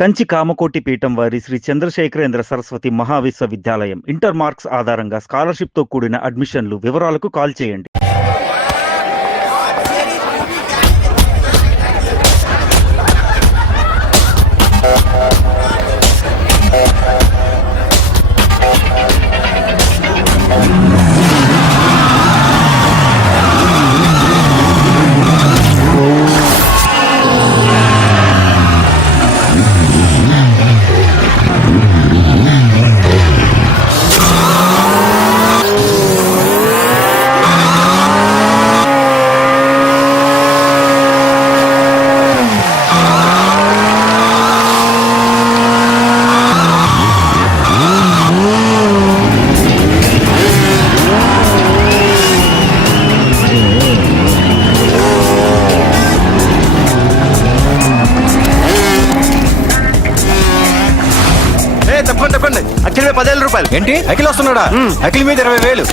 కంచి కామకోటి పీఠం వారి Shri Chandrasekharendra Saraswati మహావిశ్వవిద్యాలయం inter marks ఆధారంగా స్కాలర్షిప్ తో కూడిన అడ్మిషన్లు. వివరాలకు కాల్ చేయండి. తప్పండి అఖిల్ మీద 10,000 రూపాయలు. ఏంటి అఖిల్ వస్తున్నాడా? అఖిల్ మీద 20,000.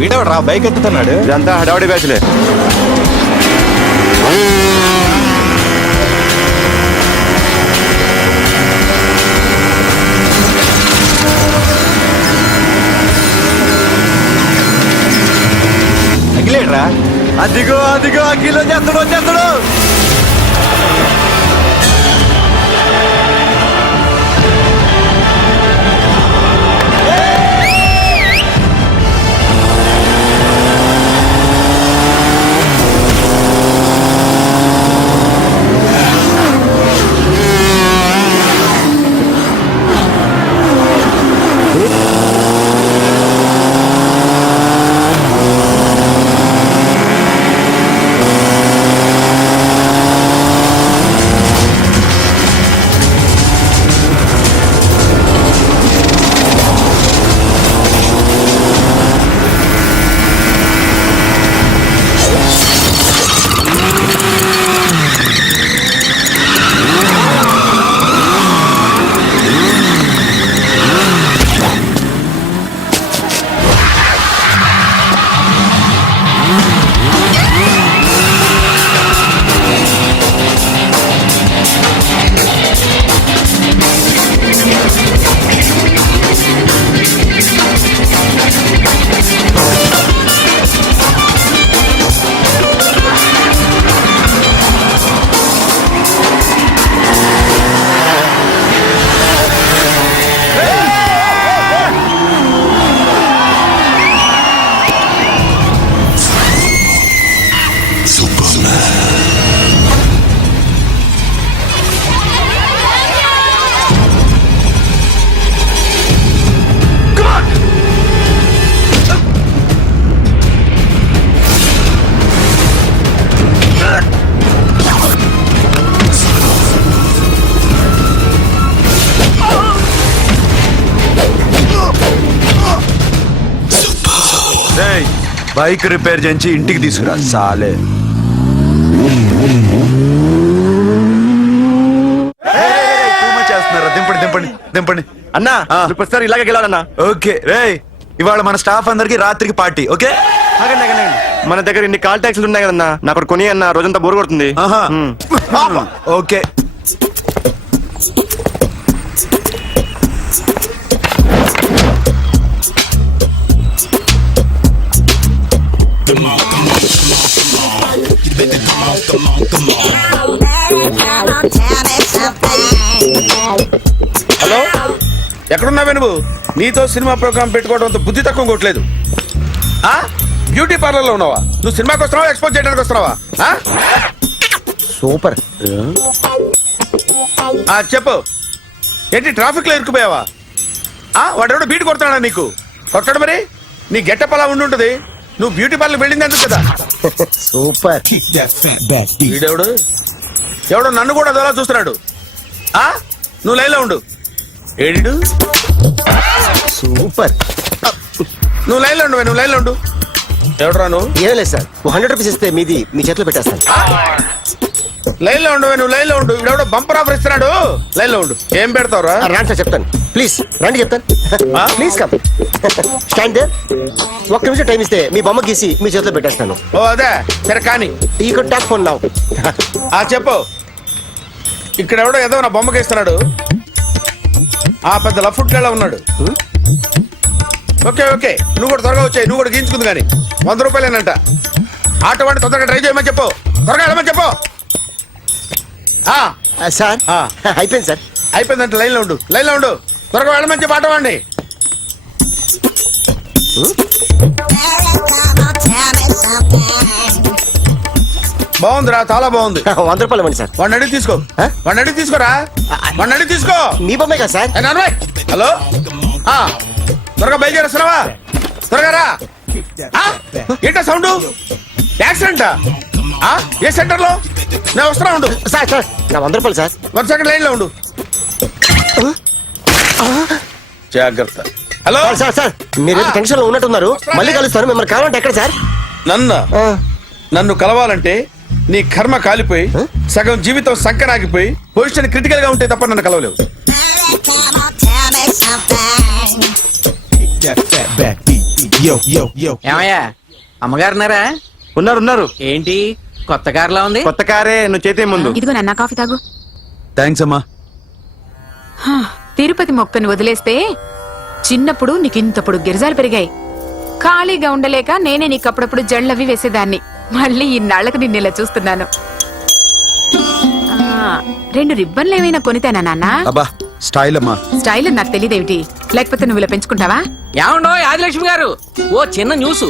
వీడవరా బైక్ ఎత్తుతున్నాడు? ఇదంతా హడావడి బ్యాచ్లే. అఖిలేట్రా? అదిగో అఖిల్ వచ్చేస్తాడు. బైక్ రిపేర్ చేయించి ఇంటికి తీసుకురా సాలే. చేస్తున్నారా? దింపండి అన్నా. ప్రతిసారి ఇలాగే గెలాలన్నా. ఓకే రే, ఇవాళ మన స్టాఫ్ అందరికి రాత్రికి పార్టీ. ఓకే మన దగ్గర ఇన్ని కాల్ ట్యాక్సీలు ఉన్నాయి కదన్నా, నాకు కొని అన్న రోజంతా బోర్ కొడుతుంది. ఓకే హలో, ఎక్కడున్నావే నువ్వు? నీతో సినిమా ప్రోగ్రామ్ పెట్టుకోవడంతో బుద్ధి తక్కువ కొట్టలేదు. బ్యూటీ పార్లర్ లో ఉన్నావా? నువ్వు సినిమాకి వస్తున్నావా, ఎక్స్పోజ్ చేయడానికి వస్తున్నావా? సూపర్. చెప్పు, ఏంటి ట్రాఫిక్ లో ఇరుక్కుపోయావా? వాడెవడో బీట్ కొడతాడా నీకు? కొట్టాడు మరి. నీ గెట్టప్ అలా ఉండుంటది. నువ్వు బ్యూటీ పార్లర్ వెళ్ళింది ఎందుకు కదా? సూపర్. ఎవడో నన్ను కూడా అదోలా చూస్తున్నాడు. నువ్వు లైన్లో ఉండు. ఏడు సూపర్. నువ్వు లైన్లో ఉండు, నువ్వు లైన్లో ఉండు. ఎవడరా నువ్వు? ఏం లేదు సార్, 100 రూపీస్ ఇస్తే మీది మీ చేతిలో పెట్టేస్తాను. లైన్లో ఉండు, నువ్వు లైన్లో ఉండు. ఇప్పుడు బంపర్ ఆఫర్ ఇస్తున్నాడు, లైన్లో ఉండు. ఏం పెడతావురా? రాండి సార్ చెప్తాను, ప్లీజ్ రండి చెప్తాను. Please come stand there. ఒక్క నిమిషం టైం ఇస్తే మీ బొమ్మ గీసి మీ చేతిలో పెట్టేస్తాను. ఓ అదే సరే కానీ ఈ కుడ్ టాక్ ఫోన్ నౌ. చెప్పు. ఇక్కడ ఎవడో ఏదో నా బొమ్మకి ఇస్తున్నాడు. ఆ పెద్ద లఫుట్ గళ్ళ ఉన్నాడు. ఓకే ఓకే, నువ్వు కూడా త్వరగా వచ్చాయి, నువ్వు కూడా గీంచుకుంది కానీ 100 రూపాయలేనంట. ఆటో వాడిని తొందరగా ట్రై చేయమని చెప్పు, త్వరగా వెళ్ళమని చెప్పు. సార్ అయిపోయింది సార్. అయిపోయిందంట, లైన్లో ఉండు, లైన్లో ఉండు. త్వరగా వెళ్ళమని చెప్పు ఆటో వాడిని. బాగుందిరా, చాలా బాగుంది. 100 రూపాయలు ఇవ్వండి సార్. వాడిని అడిగి తీసుకో, వాడిని అడిగి తీసుకోరా, వాడిని అడిగి తీసుకో. మీ బొమ్మే కదా సార్. హలో, త్వరగా బయలుదేరేస్తున్నావా? త్వరగా రా. ఏంటా సౌండ్? యాక్సిడెంట్? ఏ సెంటర్ లో? నేను వస్తున్నా ఉండు. సార్ సార్ నా 100 రూపాయలు సార్. 1 సెకండ్ లైన్ లో ఉండు. జాగ్రత్త. హలో సార్ సార్ సార్ మీరు టెన్షన్ లో ఉన్నట్టున్నారు, మళ్ళీ కలుస్తాను. మిమ్మల్ని కావాలంటే ఎక్కడ సార్? నన్ను కలవాలంటే నీ కర్మ కాలిపోయి సగం జీవితం సంకనాగిపోయి పొజిషన్ క్రిటికల్ గా ఉంటే తప్ప నన్ను కలవలేవు. ఏమయ్యా అమ్మగారున్నారా? ఉన్నారు. ఏంటి కొత్త కారులా ఉంది? కొత్త కారే, నువ్వు చేతే ముందు. ఇదిగో నాన్న కాఫీ తాగు. థ్యాంక్స్ అమ్మా. తిరుపతి మొక్కను వదిలేస్తే చిన్నప్పుడు నీకింతప్పుడు గిరిజాలు పెరిగాయి. ఖాళీగా ఉండలేక నేనే నీకు అప్పుడప్పుడు జళ్ళవి వేసేదాన్ని. మళ్ళీ ఇన్నాళ్లకు నిన్ను ఇలా చూస్తున్నాను. 2 రిబ్బన్లు ఏమైనా కొనితేనా నాన్న? అబ్బా స్టైల్ అమ్మా. స్టైల్ నాకు తెలియదేమిటి? లేకపోతే నువ్వు ఇలా పెంచుకుంటావా? ఏమండో ఆదిలక్ష్మి గారు, ఓ చిన్న న్యూస్.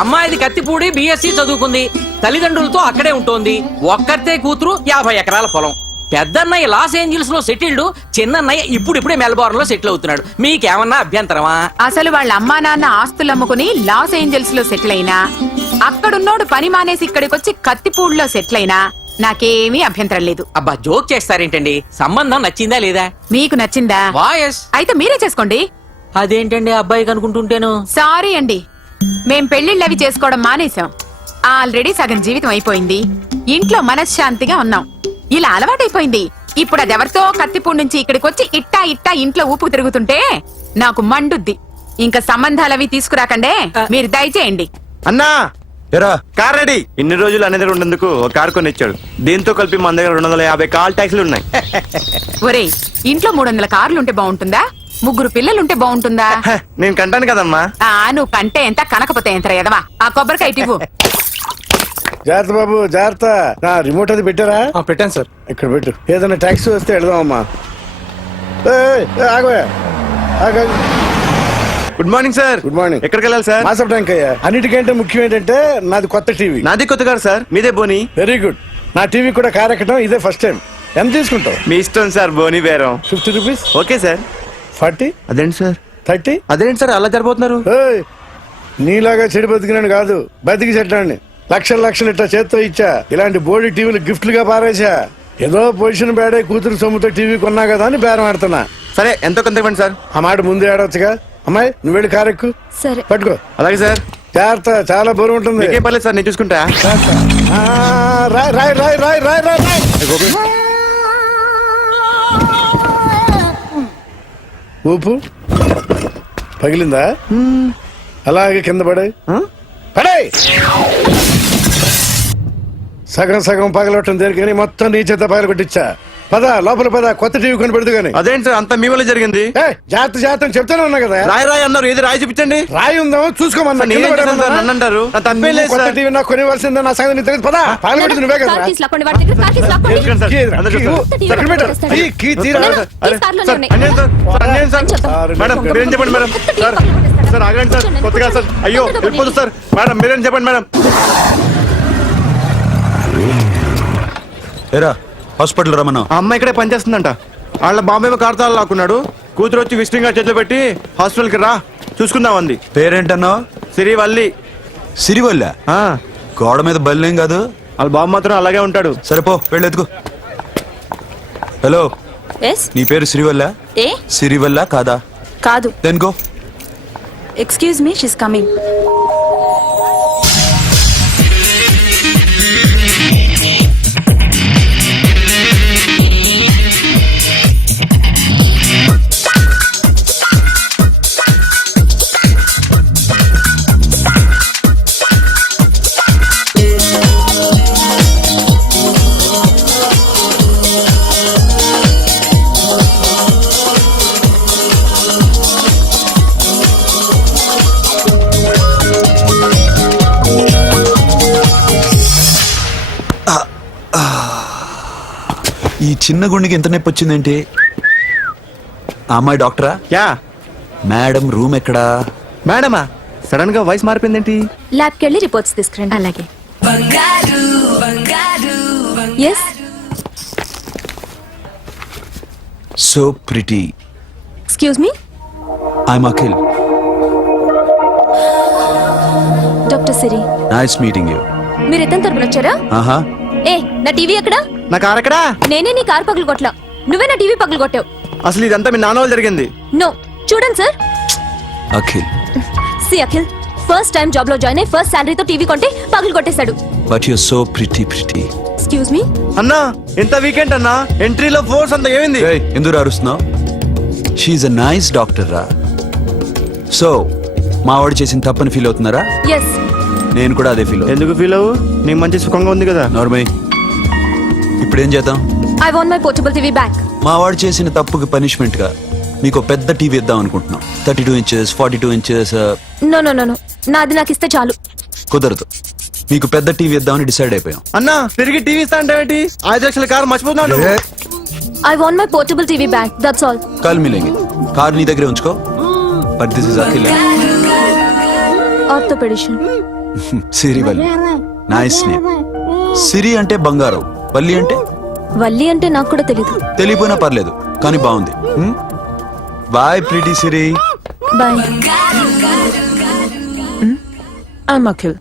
అమ్మాయిది కత్తిపూడి BSc చదువుకుంది, తల్లిదండ్రులతో అక్కడే ఉంటోంది. ఒక్కతే కూతురు, 50 ఎకరాల పొలం. పెద్దన్నయ్య లాస్ ఏంజల్స్ లో సెటిల్డ్, చిన్నన్నయ్య ఇప్పుడిప్పుడే మెల్బోర్న్ లో సెటిల్ అవుతున్నాడు. మీకేమన్నా అభ్యంతరమా? అసలు వాళ్ళ అమ్మా నాన్న ఆస్తులు అమ్ముకుని లాస్ ఏంజల్స్ లో సెటిల్ అయినా, అక్కడున్నోడు పని మానేసి ఇక్కడికొచ్చి కత్తిపూడిలో సెటిల్ అయినా నాకేమీ అభ్యంతరం లేదు. అబ్బా జోక్ చేస్తారేంటండి? సంబంధం నచ్చిందా లేదా? మీకు నచ్చిందా? వాయస్ అయితే మీరే చేసుకోండి. అదేంటండి అబ్బాయికి అనుకుంటుంటేను? సారీ అండి, మేం పెళ్లిళ్ళు అవి చేసుకోవడం మానేశాం. ఆల్రెడీ సగం జీవితం అయిపోయింది. ఇంట్లో మనశ్శాంతిగా ఉన్నాం. ఇలా అలవాటైపోయింది. ఇప్పుడు అదెవరితో కత్తిపూడి నుంచి ఇక్కడికి వచ్చి ఇట్టా ఇంట్లో ఊపు తిరుగుతుంటే నాకు మండుద్ది. ఇంకా సంబంధాలవి తీసుకురాకండే, మీరు దయచేయండి. అన్నా ఎరా కార్ రెడీ. ఇన్ని రోజులు అనే దగ్గర ఉండేందుకు ఒక కార్ కొని ఇచ్చాడు. దీంతో కలిపి మన దగ్గర 250 కాల్ ట్యాక్సీలు ఉన్నాయి. ఒరేయ్, ఇంట్లో 300 కార్లుంటే బాగుంటుందా? 3 పిల్లలుంటే బాగుంటుందా? నేను కంటాను కదమ్మా. నువ్వు కంటే ఎంత కనకపోతే ఎంత ఎదవా. ఆ కొబ్బరికాయ ఇవ్వు. జాగ్రత్త బాబు, జాగ్రత్త. నా రిమోట్ అది పెట్టారా? పెట్టాను సార్. ఇక్కడ పెట్టు. ఏదైనా ట్యాక్సీ వస్తే వెళదామమ్మా. ఆగోయా. Good morning sir. Good morning. ఎక్కడికి వెళ్ళాలి సార్? మాసప్ ట్యాంక్ అయ్యా. అన్నిటికంటే ముఖ్యం ఏంటంటే నాది కొత్త టీవీ. నాది కొత్త కారు సార్, మీదే బోని. Very good. నా టీవీ కూడా కార్ ఎక్కడం ఇదే ఫస్ట్ టైం. ఎంత తీసుకుంటావు? మీ ఇష్టం సార్, బోని బేరం. 50 రూపీస్. Okay sir. 40. అదేంటి సార్? 30. అదేంటి సార్ అలా జరిపోతున్నారు? నీలాగా చెడు బతికినాను కాదు, బతికి చెట్లాండి. లక్షలు ఇట్లా చేత్తో ఇచ్చా. ఇలాంటి బోడి టీవీలు గిఫ్ట్లుగా పారేసా. ఏదో పొజిషన్ బేడే కూతురు సొమ్ముతో టీవీ కొన్నా కదా అని బేరం ఆడుతున్నా. సరే ఎంతో కొంత ఇవ్వండి సార్. ఆ మాట ముందే ఆడవచ్చుగా. అమ్మాయి నువ్వు వెళ్ళి కారెక్కు. సరే పట్టుకో. అలాగే సార్. జాగ్రత్త, చాలా బరువు ఉంటుంది. మీకేం పర్లేదు సార్, నేను చూసుకుంటా. రాయ్. ఊపు పగిలిందా? అలాగే కింద పడే. సగం పగలవటం దేనికని మొత్తం నీ చేత పగల కొట్టించా. పద లోపల పద, కొత్త టీవీ కొని పెడదు గానీ. అదేంటి సార్ అంత మీ వల్ల జరిగింది? జాగ్రత్త చెప్తానే ఉన్నా కదా. రాయి అన్నారు, ఏది రాయి చూపించండి. రాయి ఉందామో చూసుకోమన్నా. నన్ను అంటారు, నా తప్పేం లేదు కొత్త సార్. టీవీ నాకు కొనివ్వాల్సిందే, నా సంగతి నీకు తెలియదు. పద పగలబెట్టింది నువ్వే కదా. మేడం మీరేం చెప్పండి మేడం. సార్ సార్ ఆగండి సార్, కొత్తగా సార్. అయ్యో వెళ్ళిపోతుంది సార్. మేడం మీరేం చెప్పండి మేడం. ఎరా హాస్పిటల్ రమ్మన్నా. ఆ అమ్మాయి ఇక్కడే పనిచేస్తుందంట. వాళ్ళ బాంబేమో కార్తాలు లాక్కున్నాడు. కూతురు వచ్చి విజిటింగ్ కార్డ్ చేతిలో పెట్టి హాస్పిటల్కి రా చూసుకుందాం అంది. పేరేంటన్నావు? సిరివల్లి. సిరివల్ల? గోడ మీద బల్లేం కాదు. వాళ్ళ బాబు మాత్రం అలాగే ఉంటాడు. సరిపో వెళ్ళెత్తుకో. హలో, నీ పేరు సిరివల్ల? సిరివల్ల కాదా? కాదు. Then go. Excuse me, she's coming. ఈ చిన్న గుండెకి ఎంత నొప్పి వచ్చిందేంటి? ఆ అమ్మాయి డాక్టరా? యా మేడం రూమ్ ఎక్కడా? మేడమా సడన్ గా వాయిస్ మారిపోయిందేంటి? ల్యాబ్కి వెళ్ళి రిపోర్ట్స్ తీసుకురండి. అలాగే. Yes, so pretty. Excuse me, I'm Akhil. Doctor Siri. Nice meeting you. మీరు ఎత్తని తరపున వచ్చారా? ఆహా, ఏ, నా టీవీ ఎక్కడా? నా కార్ ఎక్కడా? నేనే నీ కార్ పగలు కొట్టలా, నువ్వే నా టీవీ పగలు కొట్టావు. అసలు ఇదంతా మీ నాన్న వాళ్ళు జరిగింది. నో, చూడండి sir. Akhil. See Akhil, first time job లో జాయిన్ అయ్యి ఫస్ట్ శాలరీతో టీవీ కొంటే పగలు కొట్టేశాడు. But you so pretty. Excuse me. అన్నా ఎంత వీకెండ్ అన్నా, ఎంట్రీలో ఫోర్స్ అంత ఏమైంది? ఎందుకు అరుస్తున్నావు? షీఈ్ అ నైస్ డాక్టర్ రా. సో మా వాడు చేసిన తప్పని ఫీల్ అవుతున్నారా? ఎస్. నేను కూడా అదే ఫీల్. ఎందుకు ఫీల్ అవ్వు, నీకు మంచి సుఖంగా ఉంది కదా. నార్మల్. ఇప్పుడు ఏం చేద్దాం? I want my portable TV back. మా వాడు చేసిన తప్పుకి పనిష్మెంట్ గా మీకు పెద్ద టీవీ ఇద్దాం అనుకుంటున్నాం. 32 inches, 42 inches. No no no no, నాది నాకు ఇస్తే చాలు. కుదరదు. మీకు పెద్ద టీవీ ఇద్దామని డిసైడ్ అయిపోయాం. అన్నా తిరిగి టీవీ ఇస్తా అంటే 5 లక్షల కారు మర్చిపోతున్నాడు. I want my portable TV back, that's all. కల్ మిలేంగే. కార్ నీ దగ్గరే ఉంచుకో. But this is Akhil. Orthopedician. Siri Valli. Nice name. Siri అంటే బంగారం, వల్లి అంటే? వల్లి అంటే నాకు కూడా తెలీదు. తెలియపోయినా పర్లేదు, కానీ బాగుంది. Bye pretty Siri. Bye. I'm Akhil.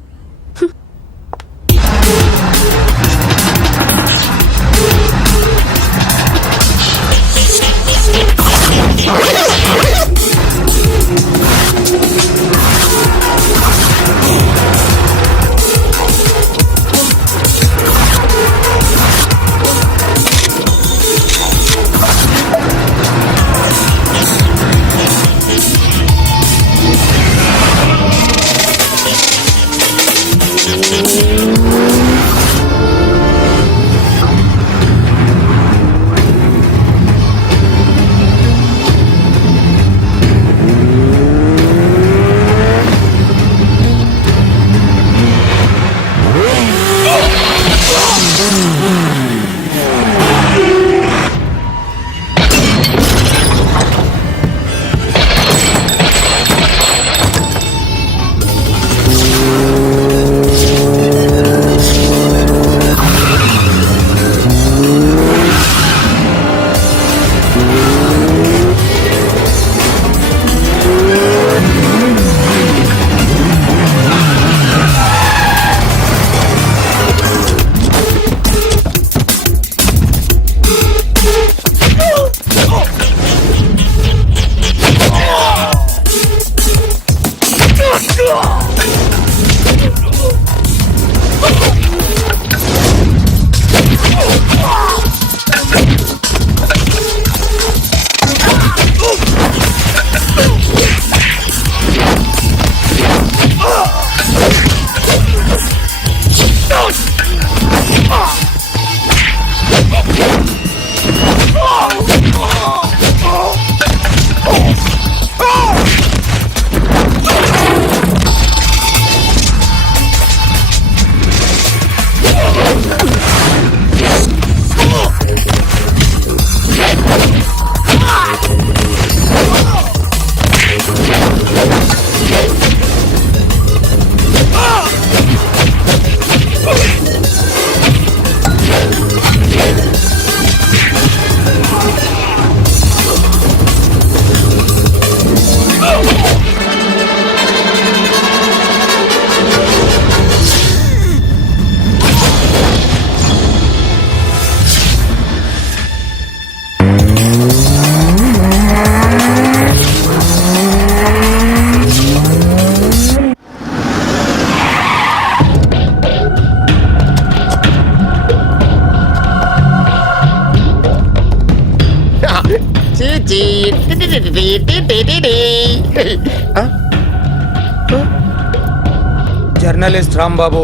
Journalist Rambabu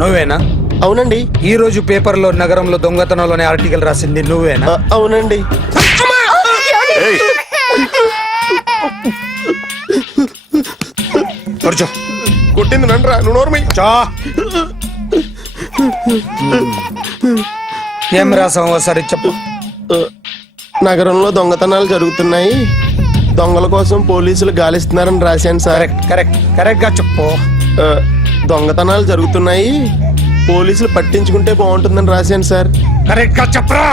నువ్వేనా? అవునండి. ఈ రోజు పేపర్లో నగరంలో దొంగతనంలోనే ఆర్టికల్ రాసింది నువ్వేనా? అవునండి. కూర్చో. కొట్టింది నండ్రా, నువ్వు నోర్మై. ఏం రాసావు ఒకసారి చెప్పు. నగరంలో దొంగతనాలు జరుగుతున్నాయి, దొంగల కోసం పోలీసులు గాలిస్తున్నారని రాశాను సార్. కరెక్ట్ గా చెప్పు. దొంగతనాలు జరుగుతున్నాయి, పోలీసులు పట్టించుకుంటే బాగుంటుందని రాశాను సార్. కరెక్ట్ గా చెప్పరా.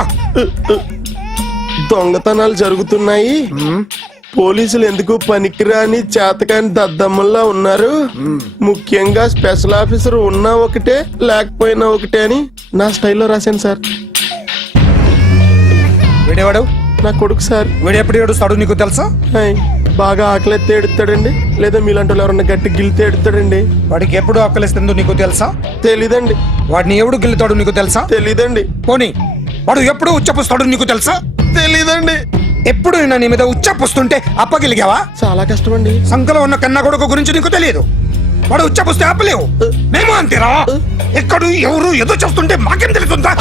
దొంగతనాలు జరుగుతున్నాయి, పోలీసులు ఎందుకు పనికిరాని చేతకాని దద్దమ్మల్లా ఉన్నారు, ముఖ్యంగా స్పెషల్ ఆఫీసర్ ఉన్నా ఒకటే లేకపోయినా ఒకటే అని నా స్టైల్లో రాశాను సార్. వీడేవాడు? నా కొడుకు సార్. వీడు ఎప్పుడు ఏడుస్తాడు నీకు తెలుసా? హాయ్, బాగా ఆకలిస్తే ఎడుతాడండి, లేదా మీలాంటి వాళ్ళు ఎవరన్నా గట్టి గిల్లితే ఎడుతాడండి. వాడికి ఎప్పుడు ఆకలిస్తుందో నీకు తెలుసా? తెలీదండి. వాడిని ఎవడు గిల్లుతాడు నీకు తెలుసా? తెలీదండి. పోనీ వాడు ఎప్పుడు ఉచ్చపుస్తాడు నీకు తెలుసా? తెలీదండి. ఎప్పుడు నీ మీద ఉచ్చపుస్తుంటే అప్పగిలిగావా? చాలా కష్టమండి. సంకలో ఉన్న కన్నా కొడుకు గురించి నీకు తెలియదు. వాడు ఉచ్చపుస్తే ఆపలేవు. మేము అంతేరా. ఎక్కడు ఎవరు ఏదో చేస్తుంటే మాకేం తెలుస్తుందా?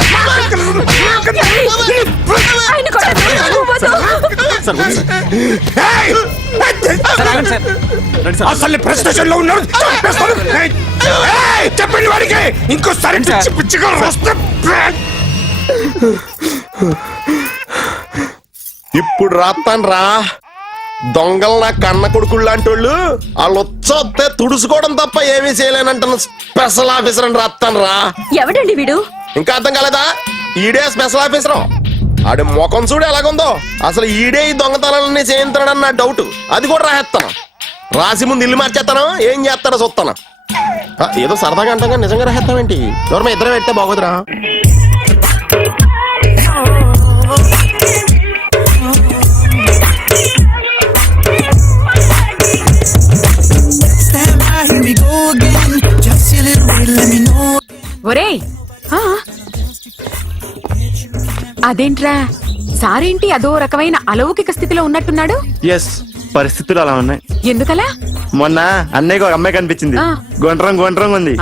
అసలు ప్రెస్ స్టేషన్ లో ఉన్నాడు. చెప్పండి వాడికి ఇంకోసారి పిచ్చి పిచ్చిగా వస్తే. ఇప్పుడు రాస్తాను రా. దొంగలు నా కన్న కొడుకుళ్ళు లాంటి వాళ్ళు వాళ్ళు వచ్చొస్తే తుడుచుకోవడం తప్ప ఏమీ చేయలేనంటున్న స్పెషల్ ఆఫీసర్ అని రాస్తాను రా. ఎవడండి వీడు? ఇంకా అర్థం కాలేదా? ఈడే స్పెషల్ ఆఫీసర్. ఆడి ముఖం చూడు ఎలాగుందో. అసలు ఈడే ఈ దొంగతనాలన్నీ చేయించాడని నా డౌట్. అది కూడా రాసేస్తాను. రాసి ముందు ఇల్లు మార్చేస్తాను, ఏం చేస్తాడో చూస్తాను. ఏదో సరదాగా అంటాం, నిజంగా రాసేస్తామేంటి? ఎవరు ఇద్దరు పెడితే బాగోదురా. ఒరేయ్, అదేంట్రా సారేంటి అదో రకమైన అలౌకిక స్థితిలో ఉన్నట్టున్నాడు? ఎస్, పరిస్థితులు అలా ఉన్నాయి. ఎందుకలా? మొన్న అన్నయ్యకు ఒక అమ్మాయి కనిపించింది. గుండ్రం ఉంది.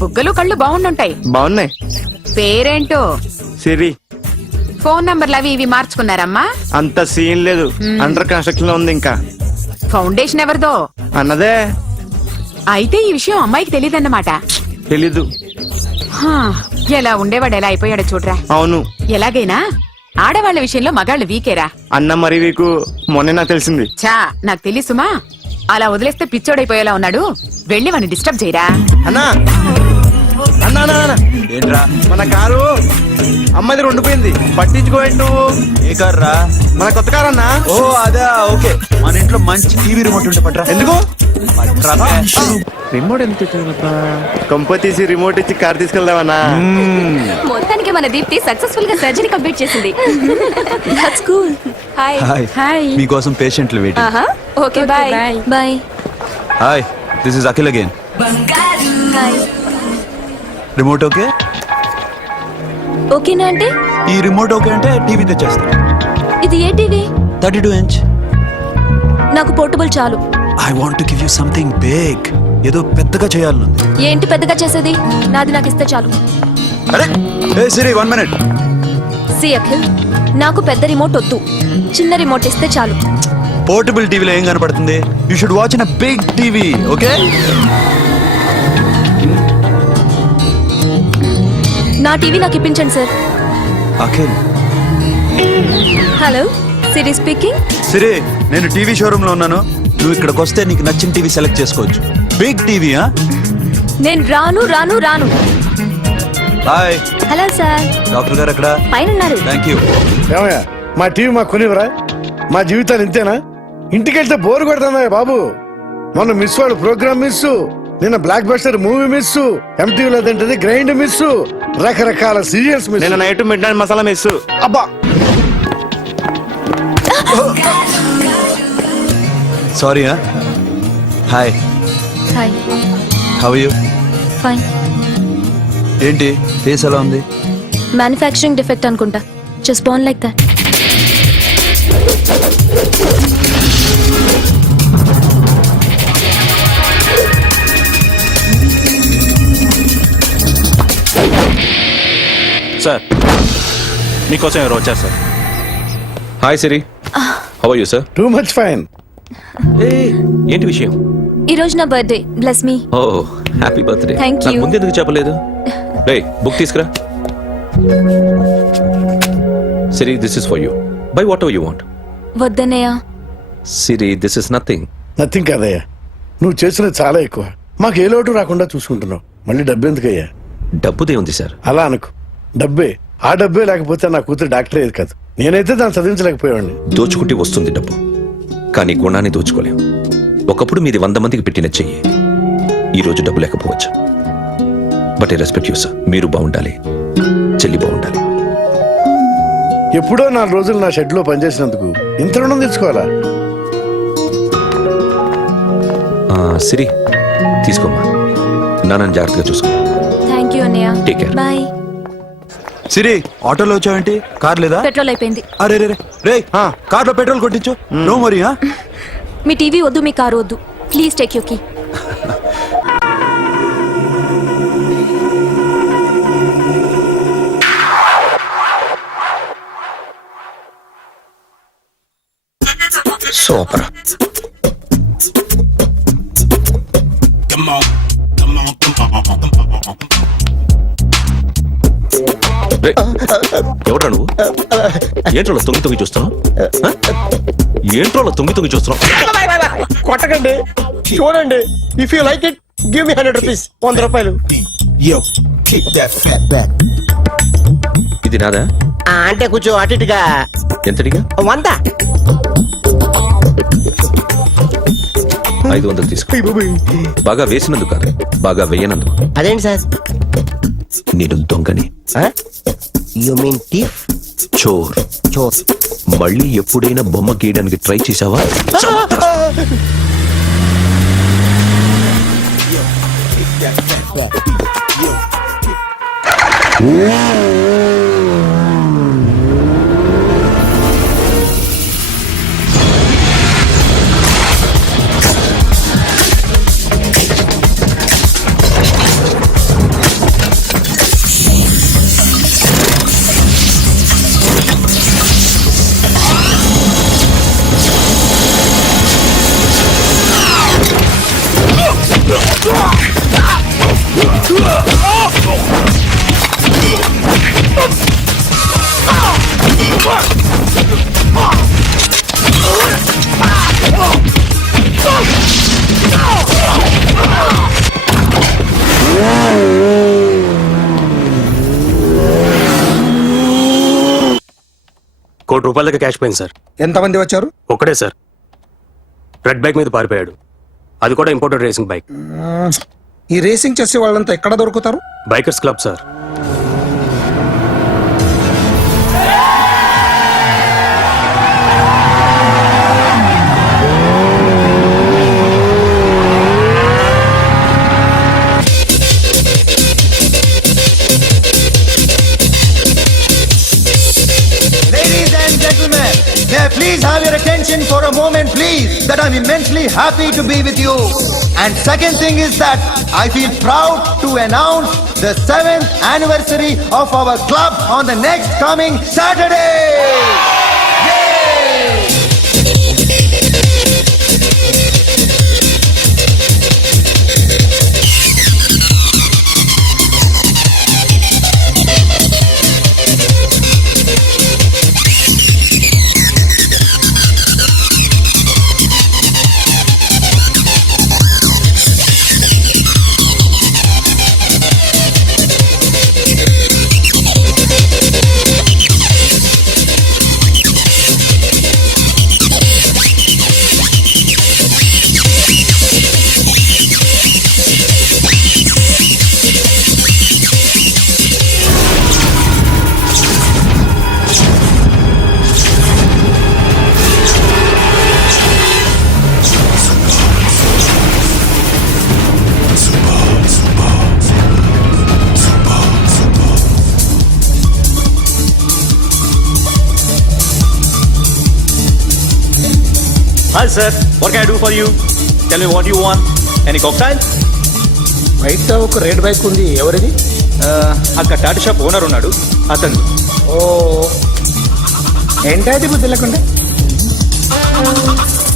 బుగ్గలు కళ్ళు బాగుండుంటాయి. బాగున్నాయి. పేరేంటో? సిరి. ఫోన్ నంబర్లు అవి ఇవి మార్చుకున్నారమ్మా? అంత సీన్ లేదు, అండర్ కన్స్ట్రక్షన్ లో ఉంది. ఇంకా ఫౌండేషన్ ఎవరిదో అన్నదే. అయితే ఈ విషయం అమ్మాయికి తెలియదన్నమాట. తెలీదు. ఎలా ఉండేవాడు ఎలా అయిపోయాడో చూడరా. అవును. ఎలాగైనా ఆడవాళ్ల విషయంలో మగాళ్ళు వీకేరా. అన్న మరి వీకు మొన్నే నాకు తెలిసింది. చా, నాకు తెలుసుమా. అలా వదిలేస్తే పిచ్చోడైపోయేలా ఉన్నాడు. వెళ్ళి వాడిని డిస్టర్బ్ చేయరా. అన్నా ఏంట్రా? మన కారు అమ్మాయిది ఉండిపోయింది, పట్టించుకోండి నువ్వు. ఏ కార్ రా? మన కొత్త కారు అన్నా. ఓ అదా, ఓకే. మన ఇంట్లో మంచి టీవీ రిమోట్ ఉంటే పట్రా. ఎందుకు? పట్రా. రిమోట్ ఎందుకు? కంప తీసి రిమోట్ ఇచ్చి కార్ తీసుకెళ్దామన్నా. మొత్తానికి మన దీప్తి సక్సెస్ఫుల్ గా సర్జరీ కంప్లీట్ చేసింది. That's cool. హాయ్. హాయ్. మీకోసం పేషెంట్లు waiting. Okay, bye. Bye. Hi, this is Akhil again. Hi. Remote okay? ఓకేనా అంటే? ఈ రిమోట్ ఓకే అంటే టీవీ తెచ్చేస్తా. ఇది ఏ టీవీ? 32 inch. నాకు పోర్టబుల్ చాలు. I want to give you something big. ఏదో పెద్దగా చేయాలనుంది. ఏంటి పెద్దగా చేసేది? నాది నాకు ఇస్తే చాలు. అరే ఏ సిరి, 1 minute. సి అఖిల్, నాకు పెద్ద రిమోట్ వద్దు, చిన్న రిమోట్ ఇస్తే చాలు. పోర్టబుల్ టీవీలో ఏం కనపడుతుంది? You should watch in a big TV, okay? నా టీవీ నాకు ఇప్పించండి sir. Akhil. Hello, Siri speaking. Siri, నేను టీవీ షోరూమ్ లో ఉన్నాను. నువ్వు ఇక్కడికి వస్తే నీకు నచ్చిన టీవీ సెలెక్ట్ చేసుకోవచ్చు. Big TV. నేను రాను. హాయ్. Hello sir. డాక్టర్ గారు ఎక్కడ? పైన ఉన్నారు. Thank you. ఏమయ్యా, మా టీవీ మాకు కొనివరా? మా జీవితాలు ఇంతేనా? ఇంటికి వెళ్తే బోరు కొడుతుందా బాబు? మొన్న మిస్ వాడు ప్రోగ్రామ్ మిస్, నిన్న బ్లాక్ బస్టర్ మూవీ మిస్, ఎంటీవీలో తింటది గ్రైండ్ మిస్, రకరకాల సీరియల్స్ మిస్. నేను night midnight masala miss. అబ్బా, sorry. Hi. Hi. How are you? Fine. ఏంటి ఫేస్ ఎలా ఉంది? మ్యానుఫ్యాక్చరింగ్ డిఫెక్ట్ అనుకుంటా. Just born like that. Sir మీకోసం ఎవరు వచ్చారు sir? Hi Siri, how are you sir? Too much fine. ఏంటి విషయం? ఈ రోజు నా birthday, bless me. Oh happy birthday. Thank you. నాకు ముందు ఎందుకు చెప్పలేదు? రే బుక్ తీసుకురా. Siri, this is for you. Buy whatever you want. వద్దన్నయ్య. Siri, this is nothing. Nothing కాదయ్యా, నువ్వు చేసినది చాలా ఎక్కువ. మాకు ఏ లోటు రాకుండా చూసుకుంటున్నావు. మళ్ళీ డబ్బు ఎందుకయ్యా? డబ్బుదే ఉంది సార్. అలా అనుకు, డబ్బే. ఆ డబ్బే లేకపోతే నా కూతురు డాక్టర్ అయ్యేది కాదు. నేనైతే దాన్ని చదివించలేకపోయాడిని. దోచుకుంటే వస్తుంది డబ్బు, కానీ గుణాన్ని దోచుకోలేం. ఒకప్పుడు మీది 100 మందికి పెట్టిన చెయ్యి ఈ రోజు డబ్బు లేకపోవచ్చు. But I respect you sir. మీరు బాగుండాలి, చెల్లి బాగుండాలి. ఎప్పుడో 4 రోజులు నా షెడ్ లో పనిచేసినందుకు ఇంత రుణం తెచ్చుకోవాలా? సిరి తీసుకోమ్మా, నాన్నని జాగ్రత్తగా చూసుకో. థ్యాంక్ యూ అన్నయ్య. Take care. బాయ్. సిరి, ఆటోలో వచ్చావేంటి? కార్ లేదా? పెట్రోల్ అయిపోయింది. అరే రే రే, కార్లో పెట్రోల్ కొట్టించు. నో మరి. మీ టీవీ వద్దు, మీ కారు వద్దు. Please take you key. Super. ఎవడ్రా నువ్వు? ఏంట్రోలో తొంగి చూస్తున్నావు? ఏంట్రోలో తొంగి చూస్తున్నావు? కొట్టకండి, చూడండి. If you like it give me 100 rupees. 100 రూపాయలు. ఇది నాదా? అంటే కొంచెం అటు ఇటుగా. ఎంతడిగా? 100. 500 తీసుకో. బాగా వేసినందుకు కాదు, బాగా వేయనందుకు. అదేంటి సార్? నేను దొంగని. You mean thief? చోర్. చోర్. మళ్ళీ ఎప్పుడైనా బొమ్మ గీయడానికి ట్రై చేసావా? ₹1 దాకా క్యాష్ పోయింది సార్. ఎంతమంది వచ్చారు? ఒక్కడే సార్. రెడ్ బైక్ మీద పారిపోయాడు. అది కూడా ఇంపోర్టెడ్ రేసింగ్ బైక్. ఈ రేసింగ్ చేసే వాళ్ళంతా ఎక్కడ దొరుకుతారు? Bikers club sir. Please have your attention for a moment, please, that I'm immensely happy to be with you. And second thing is that I feel proud to announce the 7th anniversary of our club on the next coming Saturday. Yay! Hi sir, what can I do for you? Tell me what you want. Any cocktail? బయట ఒక red bike ఉంది, ఎవరిది? అక్కడ Tata shop owner ఉన్నాడు అతను. ఓ ఏంటది బుద్ధి లేకుండా.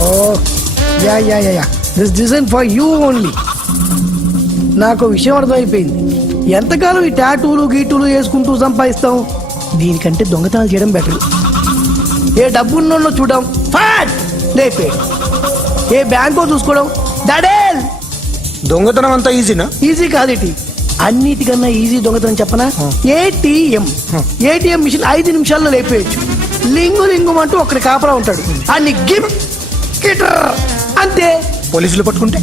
Oh yeah yeah yeah this design for you only. నాకు విషయం అర్థమైపోయింది. ఎంతకాలం ఈ టాటూలు గీటూలు వేసుకుంటూ సంపాదిస్తాం? దీనికంటే దొంగతనాలు చేయడం బెటర్. ఏ డబ్బున్నోళ్ళు చూడడం ఫాట్ లేపే, ఏ బ్యాంకో చూసుకోవడం దడేల్. దొంగతనం అంతా ఈజీనా? ఈజీ కాదేటి, అన్నిటికన్నా ఈజీ దొంగతనం చెప్పనా? ఏటీఎం మిషన్ 5 నిమిషాల్లో లేపేయచ్చు. లింగు లింగుమంటూ ఒకటి కాపలా ఉంటాడు, అన్ని గిమ్ గిటర్ అంతే. పోలీసులు పట్టుకుంటే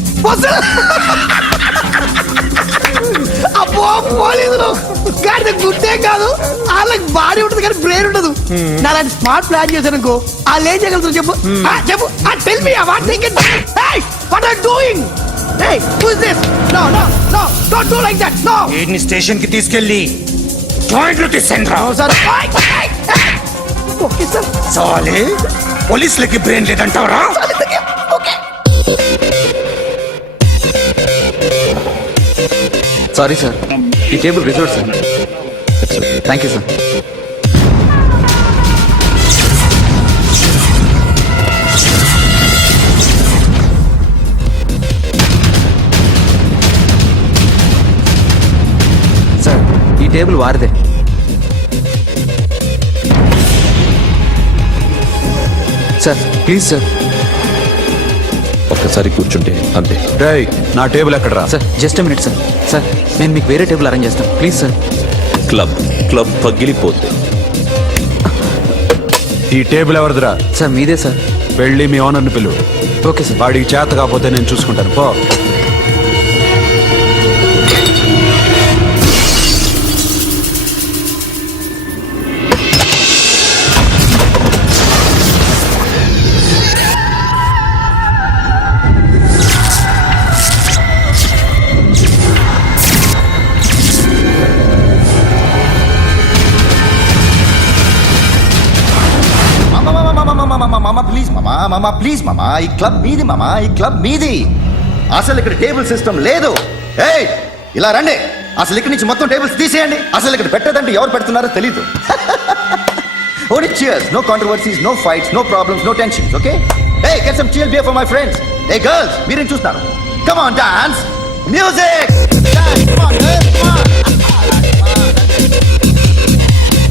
అబ్బో పోలీసులు గాడి గుర్తే కాదు, వాళ్ళకి బాడీ ఉంటుంది కానీ బ్రెయిన్ ఉండదు. నా లాంటి స్మార్ట్ ప్లాన్ చేశాను అనుకో, వాళ్ళు ఏం చేయగలుగుతారు చెప్పు? చెప్పు, tell me what thinking, what are doing? Hey, who is this? No, no, no, don't do like that, no. వీడిని స్టేషన్ కి తీసుకెళ్ళి జాయింట్లు తీసుకురా. No, sir. Okay, sir. సాలే పోలీసులకి బ్రెయిన్ లేదంటావరా? Okay. సారీ సార్, ఈ table reserve sir. Thank you sir. Sir, ఈ table వారిదే. Sir please sir. ఒక్కసారి కూర్చుంటే అంతే. నా టేబుల్ ఎక్కడ రా? Sir just minute sir. Sir నేను మీకు వేరే టేబుల్ అరేంజ్ చేస్తాను ప్లీజ్ సార్. క్లబ్ పగిలిపోతే ఈ టేబుల్ ఎవరిదిరా? సార్ మీదే సార్. వెళ్ళి మీ ఓనర్ని పిలువు. Okay sir. వాడికి చేత కాకపోతే నేను చూసుకుంటాను, పో. మామా ప్లీజ్ మామా, ఈ క్లబ్ మీది మామా, ఈ క్లబ్ మీది. అసలు ఇక్కడ టేబుల్ సిస్టమ్ లేదు. ఏయ్ ఇలా రండి, అసలు ఇక్కడ నుంచి మొత్తం టేబుల్స్ తీసేయండి. అసలు ఇక్కడ పెట్టదంటే ఎవరు పెడుతున్నారో తెలీదు. Only cheers, no controversies, no fights, no problems, no tensions, okay? Hey, get some chill beer for my friends. Hey girls, మీరేం చూస్తున్నారు? Come on, dance, music, dance, come on, girls, come on.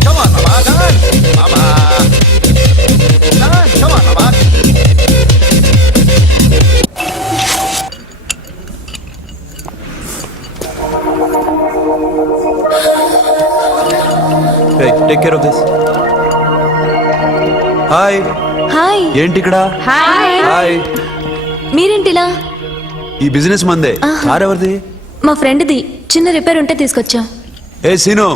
Come on, mama, dance, mama. Dance, come on, mama. Hey, take care of this. Hi. Hi. ఏంటి ఇక్కడ? Hi. Hi. మీరేంటిలా? ఈ business మందే. కారెవరిది? మా ఫ్రెండ్ది. చిన్న repair ఉంటే తీసుకొచ్చాం. ఏ సీను,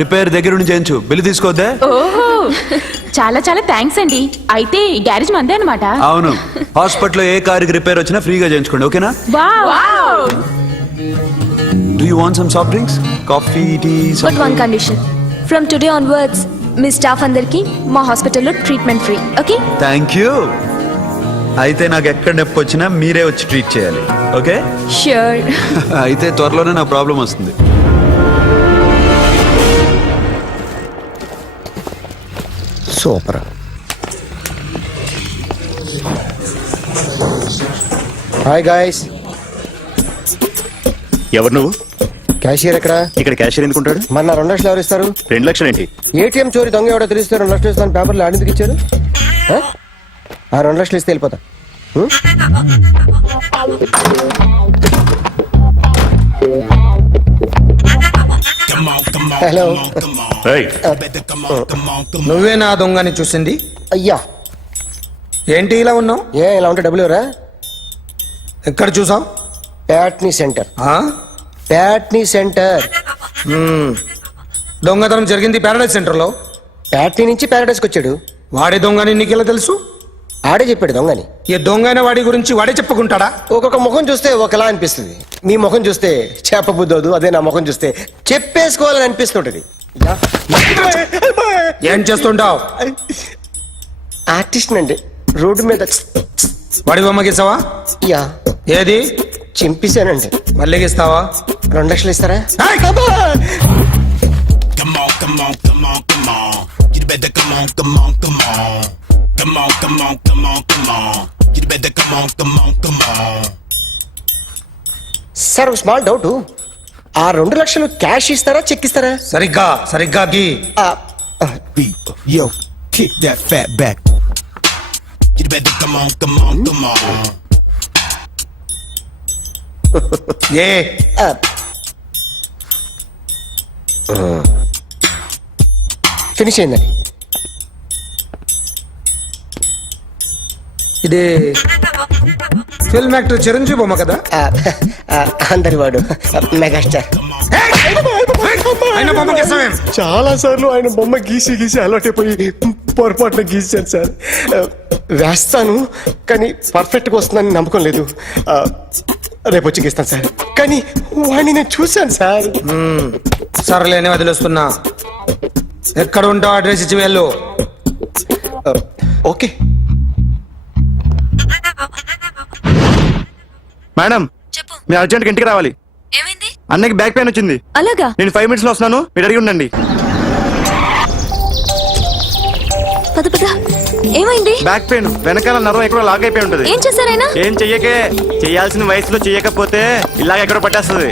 రిపేర్ దగ్గర నుంచి చేయించు, బిల్లు తీసుకోవద్దే. ఓహో, చాలా చాలా థ్యాంక్స్ అండి. అయితే ఈ గ్యారేజ్ మందే అన్నమాట. అవును, హాస్పిటల్లో ఏ కారుకి రిపేర్ వచ్చినా ఫ్రీగా చేయించుకోండి, ఓకేనా? Wow. Do you want some soft drinks, coffee, tea? But one condition, from today onwards మీ స్టాఫ్ అందరికి మా హాస్పిటల్లో treatment free, okay? Thank you. అయితే నాకు ఎక్కడ నొప్పి వచ్చినా మీరే వచ్చి ట్రీట్ చేయాలి, ఓకే? ష్యూర్. అయితే త్వరలోనే నా ప్రాబ్లం వస్తుంది. సూపర్. Hi guys. ఎవరు నువ్వు? క్యాషియర్ ఎక్కడ? ఇక్కడ క్యాషియర్ ఎందుకుంటాడు? మన 2 లక్షలు ఎవరు ఇస్తారు? 2 లక్షలు ఏంటి? ఏటీఎం చోరీ దొంగ ఎవడో తెలిస్తే 2 లక్షలు ఇస్తాను పేపర్లు ఆడిందుకు ఇచ్చారు. ఆ 2 లక్షలు ఇస్తే వెళ్ళిపోతా. హలో. నువ్వే నా దొంగని చూసింది? అయ్యా ఏంటి ఇలా ఉన్నావు? ఏ ఇలా ఉంటే డబ్బులు ఎవరా? ఎక్కడ చూసావు? ప్యాట్నీ సెంటర్. ప్యాట్నీ సెంటర్. దొంగతనం జరిగింది ప్యారడైజ్ సెంటర్ లో. ప్యాట్నీ నుంచి ప్యారడైస్కి వచ్చాడు. వాడే దొంగని నీకెలా తెలుసు? ఆడే చెప్పాడు దొంగని. ఈ దొంగైన వాడి గురించి వాడే చెప్పుకుంటాడా? ఒక్కొక్క ముఖం చూస్తే ఒకలా అనిపిస్తుంది. మీ ముఖం చూస్తే చెప్పబుద్దోదు, అదే నా ముఖం చూస్తే చెప్పేసుకోవాలని అనిపిస్తుంటది. ఏం చేస్తుంటావు? ఆర్టిస్ట్ అండి. రోడ్డు మీద వాడి బొమ్మ గీసావా? యా. ఏది? చింపేశానండి. మళ్ళీ గీస్తావా? 2 లక్షలు ఇస్తారా? సార్ ఒక స్మాల్ డౌట్, ఆ 2 లక్షలు క్యాష్ ఇస్తారా చెక్ ఇస్తారా? సరిగ్గా గీ. Yo, kick that fat back. You better come on. Finish అయిందండి. ఇది ఫిల్మ్ యాక్టర్ చిరంజీవి బొమ్మ కదా? అందరి వాడు మెగాస్టార్. ఆయన బొమ్మ గీసావేం? చాలా సార్లు ఆయన బొమ్మ గీసి అలవాటైపోయి పొరపాటున గీసాను సార్. వేస్తాను కానీ పర్ఫెక్ట్ గా వస్తుందని నమ్మకం లేదు. రేపు వచ్చి గీస్తాను సార్. కానీ వాడిని నేను చూశాను సార్. సర్లేని వదిలేస్తున్నా. ఎక్కడ ఉంటావు అడ్రస్ ఇచ్చి వెళ్ళు. ఓకే మేడం, మీరు అర్జెంట్ ఇంటికి రావాలి. అన్నకి బ్యాక్ పెయిన్ వచ్చింది. అలాగా? నేను 5 minutes లో వస్తున్నాను, మీరు అడిగి ఉండండి. పద ఏమైంది? బ్యాక్ పెయిన్, వెనకాల నరం ఎక్కడో లాగ్ అయిపోయి ఉంటది. ఏం చేశారైనా? ఏం చెయ్యకే, చేయాల్సిన వయసులో చెయ్యకపోతే ఇలాగ ఎక్కడో పట్టేస్తుంది.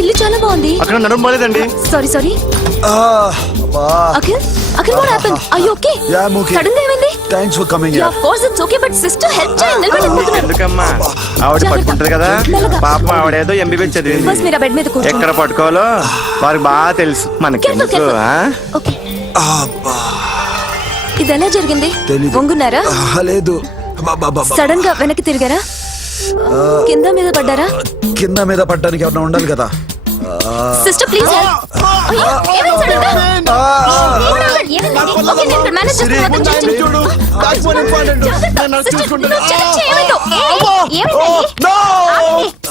ఇల్లు చాలా బాగుంది. అక్కడ నడుము పోలేదండి. Sorry. Akhil what happened? Are you okay? Yeah, I'm okay. Sudden గా ఏమైంది? Thanks for coming Yeah, of course it's okay, but sister help చేయండి. నిలబడి ఎందుకమ్మా, ఆవిడ పట్టుకుంటది కదా. పాపం ఆవిడేదో ఎంబీబీ చదివింది. బస్ మీరు బెడ్ మీద కూర్చోండి. ఎక్కడ పట్టుకోవాలో వారికి బాగా తెలుసు. మనకి ఓకే. ఇది ఎలా జరిగింది? వంగున్నారా? లేదు, సడన్ గా వెనక్కి తిరిగారా? కింద మీద పడ్డారా? కింద మీద పడ్డానికి ఎవరైనా ఉండాలి కదా. సిస్టర్ ప్లీజ్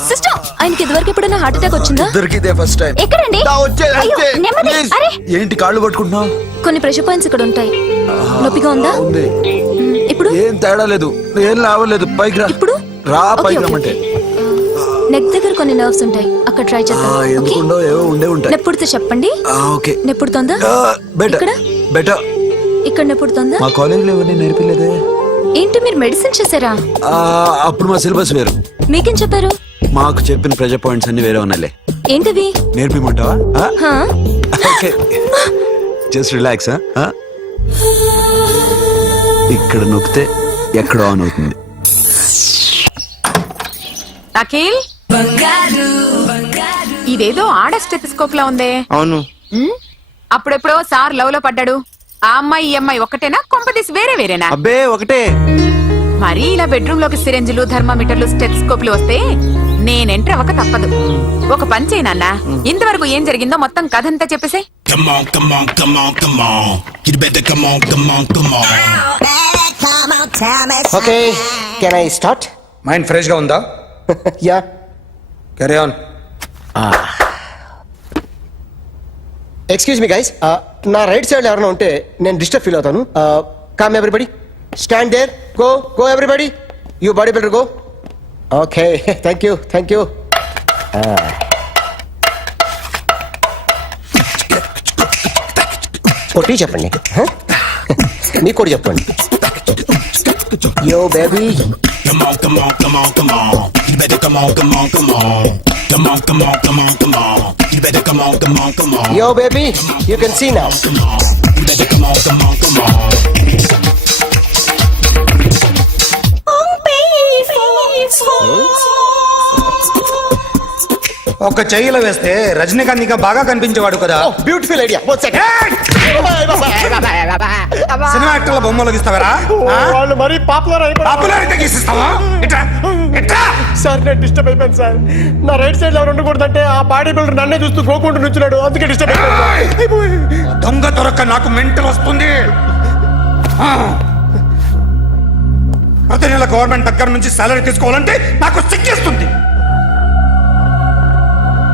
సిస్టర్, ఆయనకి ఇదివరకు ఎప్పుడైనా హార్ట్ అటాక్ వచ్చిందా? దొరికితే ఫస్ట్ టైం. ఎక్కడండి? ఏంటి కాళ్ళు పట్టుకుంటున్నావు? కొన్ని ప్రెషర్ పాయింట్స్ ఇక్కడ ఉంటాయి. నొప్పిగా ఉందా? ఉంది. ఇప్పుడు ఏం తేడా లేదు, ఏం లావలేదు. పైకి రా. ఇప్పుడు రా, పైకి రమ్మంటే. నెక్ దగ్గర కొన్ని నర్వ్స్ ఉంటాయి, అక్కడ ట్రై చేద్దాం. ఎందుకుండో ఏవో ఉండే ఉంటాయి. నెప్పుడుతో చెప్పండి. ఓకే. నెప్పుడుతోందా? ఇక్కడ బెటర్. ఇక్కడ నెప్పుడుతోందా? మా కాలేజీలో ఎవరిని నేర్పిలేదే. ఏంటి మీరు మెడిసిన్ చేశారా? అప్పుడు మా సిలబస్ వేరు. మీకేం చెప్పారు? మాకు చెప్పిన ప్రెజర్ పాయింట్స్ అన్ని వేరే ఉన్నాయిలే. ఏంటివి? నేర్పిమంటావా? హా? Okay, just relax. ఇక్కడ నొక్కితే ఎక్కడో ఆన్ అవుతుంది. అఖిల్, ఇదేదో ఆడ స్టెథోస్కోప్ లా ఉందే. అవును. అప్పుడెప్పుడో సార్ లవ్ లో పడ్డాడు. ఆ అమ్మాయి ఈ అమ్మాయి ఒకటేనా, కొంపదీసి వేరేనా? అబ్బే ఒకటే. మరి ఇలా బెడ్రూమ్ లోకి సిరెంజులు, థర్మామీటర్లు, స్టెథోస్కోప్లు వస్తే నేను ఎంటర్ అవ్వక తప్పదు. ఒక పని చేయి నాన్న, ఇంతవరకు ఏం జరిగిందో మొత్తం కథ అంతా చెప్పేసే. Okay, can I start? Mind fresh గా ఉందా? Yeah, carry on. Excuse me guys, నా రైట్ సైడ్ ఎవరైనా ఉంటే నేను డిస్టర్బ్ ఫీల్ అవుతాను. Come everybody, stand there, go everybody, you body builder go. Okay, thank you. కొట్టి చెప్పండి, మీకు కూడా చెప్పండి. Yo, baby. Come on. You better come on. Come on. You better come on. Yo, baby, you can see now. You better come on. Oh, baby. ఒక చెయ్యిలో వేస్తే రజనీకాంత్ ఇంకా బాగా కనిపించేవాడు కదా. Beautiful idea. సినిమా యాక్టర్ల బొమ్మలు గీస్తావరా? వాళ్ళు మరీ పాపులారిటీ గీసిస్తావా? సార్ నేను disturb అయిపోయాను సార్. నా రైట్ సైడ్ ఎవరు ఉండకూడదంటే ఆ బాడీ బిల్డర్ నన్నే చూస్తూ గోకుంటూ నుంచున్నాడు, అందుకే డిస్టర్బ్ అయిపోయాను. దొంగ దొరక్క నాకు మెంటల్ వస్తుంది. ప్రతి నెల గవర్నమెంట్ దగ్గర నుంచి సాలరీ తీసుకోవాలంటే నాకు సిగ్గేస్తుంది.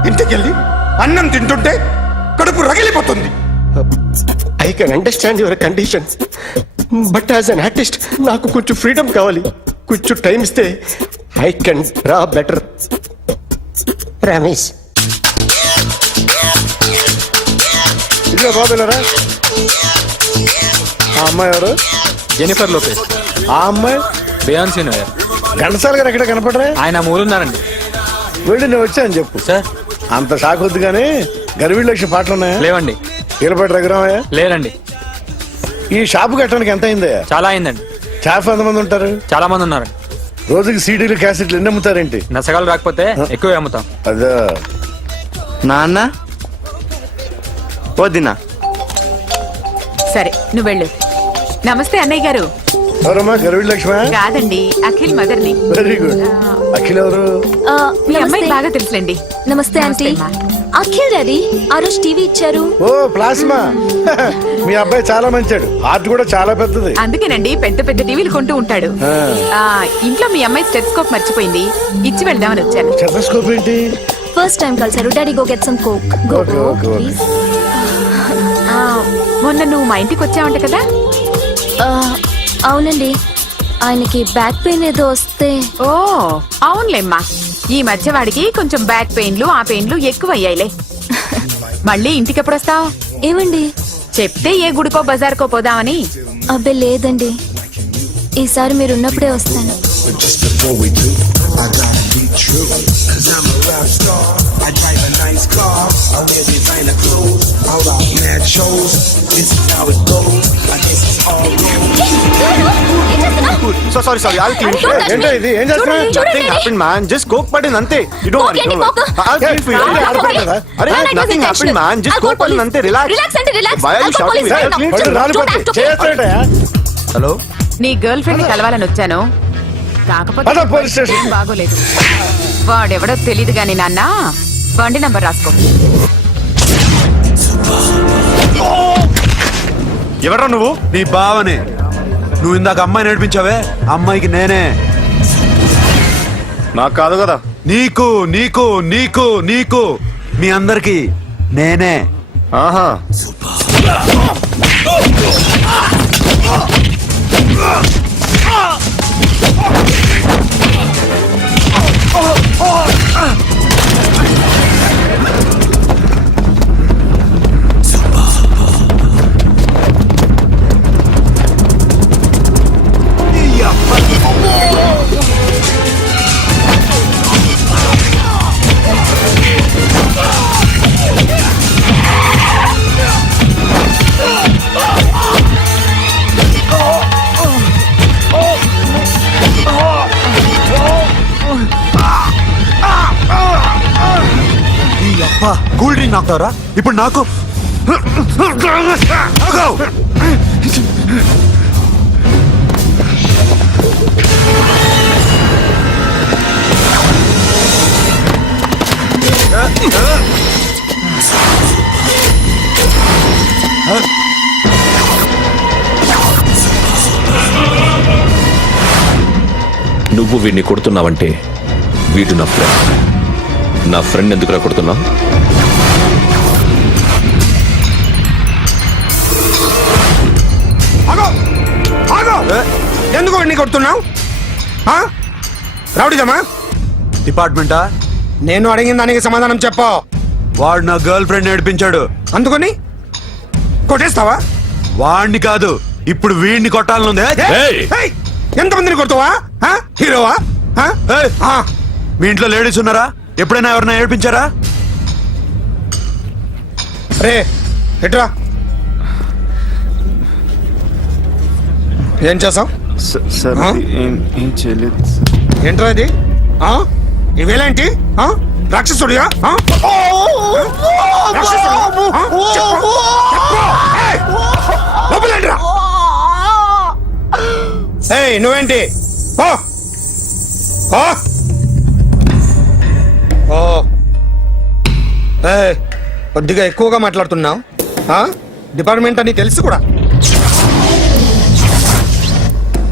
ఇంటికెళ్ళి అన్నం తింటుంటే కడుపు రగిలిపోతుంది. I can understand your conditions, but as an artist నాకు కొంచెం ఫ్రీడమ్ కావాలి. కొంచెం టైం ఇస్తే I can draw better. Promise. ఇదిగో బాబు వెళ్ళరా. ఆ అమ్మాయి ఎవరు? Jennifer Lopez. ఆ అమ్మాయి బియాన్సీ నోయర్. ఘంటసాల గారు ఎక్కడ కనపడరా? ఆయన మూలున్నారండి. వెళ్ళి నేను వచ్చాను చెప్పు. సార్ అంత షాక్ వద్దు కానీ గర్వీళ్ళ లక్ష పాటలు ఉన్నాయా? లేవండి. ఈలపాటి రఘురామయ్య లేరండి. ఈ షాపు కట్టడానికి ఎంత అయిందా? చాలా అయిందండి. స్టాఫ్ ఎంతమంది ఉంటారు? చాలా మంది ఉన్నారండి. రోజుకి సీడీలు క్యాసెట్లు ఎన్ని అమ్ముతారేంటి? నసగాలు రాకపోతే ఎక్కువ అమ్ముతాం. అదే నాన్న వద్దినా. సరే నువ్వు వెళ్ళు. నమస్తే అన్నయ్య గారు. ఎవరమ్మా? గర్వీళ్ళ లక్ష్మ? కాదండి, అఖిల్ మదర్ని. Very good. అఖిల్ ఎవరు? మీ అమ్మాయి బాగా తెలుసులేండి. నమస్తే ఆంటీ. అఖిల్ డాడీ ఆ రోజు టీవీ ఇచ్చారు. ఓ ప్లాస్మా. మీ అబ్బాయి చాలా మంచాడు. హార్ట్ కూడా చాలా పెద్దది. అందుకేనండి పెద్ద పెద్ద టీవీలు కొంటూ ఉంటాడు. ఇంట్లో మీ అమ్మాయి స్టెథోస్కోప్ మర్చిపోయింది, ఇచ్చి వెళ్దామని వచ్చాను. స్టెథోస్కోప్ ఏంటి? ఫస్ట్ టైం కలిసారు. Daddy go get some coke. Okay, okay, okay. Please. మొన్న నువ్వు మా ఇంటికి వచ్చావంట కదా? అవునండి, ఆయనకి బ్యాక్ పెయిన్ ఏదో వస్తే. ఓ అవునులేమ్మా, ఈ మధ్య వాడికి కొంచెం బ్యాక్ పెయిన్లు ఆ పెయిన్లు ఎక్కువ అయ్యాయిలే. మళ్ళీ ఇంటికి ఎప్పుడు వస్తావు? ఏమండి చెప్తే ఏ గుడికో బజార్కో పోదామని. అబ్బే లేదండి, ఈసారి మీరు ఉన్నప్పుడే వస్తాను. Sorry I'll clean it. ఏంటో ఇది? ఏం చేస్తున్నా? Nothing happened, man. Just coke పడింది అంతే. You don't worry. I'll clean for you. అరే nothing happened, man. Just coke పడింది అంతే. Relax. Why are you shouting? I'll clean for you. Hello, నీ గర్ల్ ఫ్రెండ్ కలవాలని వచ్చాను, కాకపోతే పోలీస్ స్టేషన్. బాగోలేదు. వాడెవడో తెలీదు గాని నాన్న, బండి నంబర్ రాసుకో. ఎవరా నువ్వు? నీ బావనే. నువ్వు ఇందాక అమ్మాయి నడిపించావే, అమ్మాయికి నేనే. నాకు కాదు కదా. నీకు నీకు నీకు నీకు మీ అందరికి నేనే. ఆహా. కూల్ డ్రింక్ నాకుతావరా ఇప్పుడు? నాకు నువ్వు వీడిని కొడుతున్నావంటే వీడు నా ఫ్రెండ్. నా ఫ్రెండ్ ఎందుకురా కొడుతున్నావు? ఎందుకు వాడిని కొడుతున్నావు? రౌడీజమా? డిపార్ట్మెంటా? నేను అడిగిన దానికి సమాధానం చెప్పు. వాడు నా గర్ల్ ఫ్రెండ్ నడిపించాడు. అందుకని కొట్టేస్తావా? వాడిని కాదు, ఇప్పుడు వీడిని కొట్టాలనుంది. ఎంతమందిని కొడతావా? హీరోవా? మీ ఇంట్లో లేడీస్ ఉన్నారా? ఎప్పుడైనా ఎవరైనా ఏడిపించారా? రే ఎట్రా, ఏం చేసావు? సార్ ఏం చేయలేదు. ఏంట్రా ఇది? ఇవేలాంటి రాక్షసుడియా? నువ్వేంటి? కొద్దిగా ఎక్కువగా మాట్లాడుతున్నావు. డిపార్ట్మెంట్ అని తెలుసు కూడా.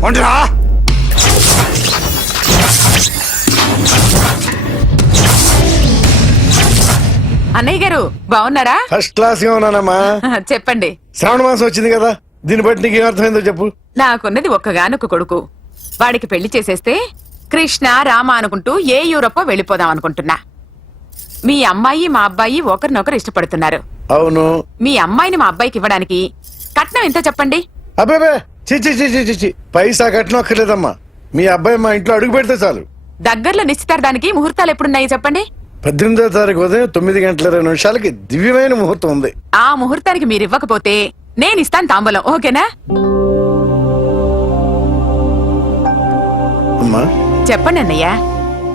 ఒంటరా అన్నయ్య గారు బాగున్నారా? ఫస్ట్ క్లాస్ గా ఉన్నానమ్మా. చెప్పండి. శ్రావణ మాసం వచ్చింది కదా, దీన్ని బట్టి నీకు ఏమర్థమైందో చెప్పు. నాకున్నది ఒక్కగానొక్క కొడుకు. వాడికి పెళ్లి చేసేస్తే కృష్ణ రామ అనుకుంటూ ఏ యూరోపో వెళ్ళిపోదాం అనుకుంటున్నా. మీ అమ్మాయి మా అబ్బాయి ఒకరినొకరు ఇష్టపడుతున్నారు. అవును. మీ అమ్మాయిని మా అబ్బాయికి ఇవ్వడానికి కట్నం ఎంత చెప్పండి? అబ్బే చిచి పైసా కట్నం అక్కర్లేదమ్మా. మీ అబ్బాయి మా ఇంట్లో అడుగు పెడితే చాలు. దగ్గరలో నిశ్చితార్థానికి ముహూర్తాలు ఎప్పుడున్నాయి చెప్పండి? 18వ తారీఖు ఉదయం 9:20 దివ్యమైన ముహూర్తం ఉంది. ఆ ముహూర్తానికి మీరు ఇవ్వకపోతే నేను ఇస్తాను తాంబూలం. ఓకేనా? అమ్మా చెప్పండి అన్నయ్య.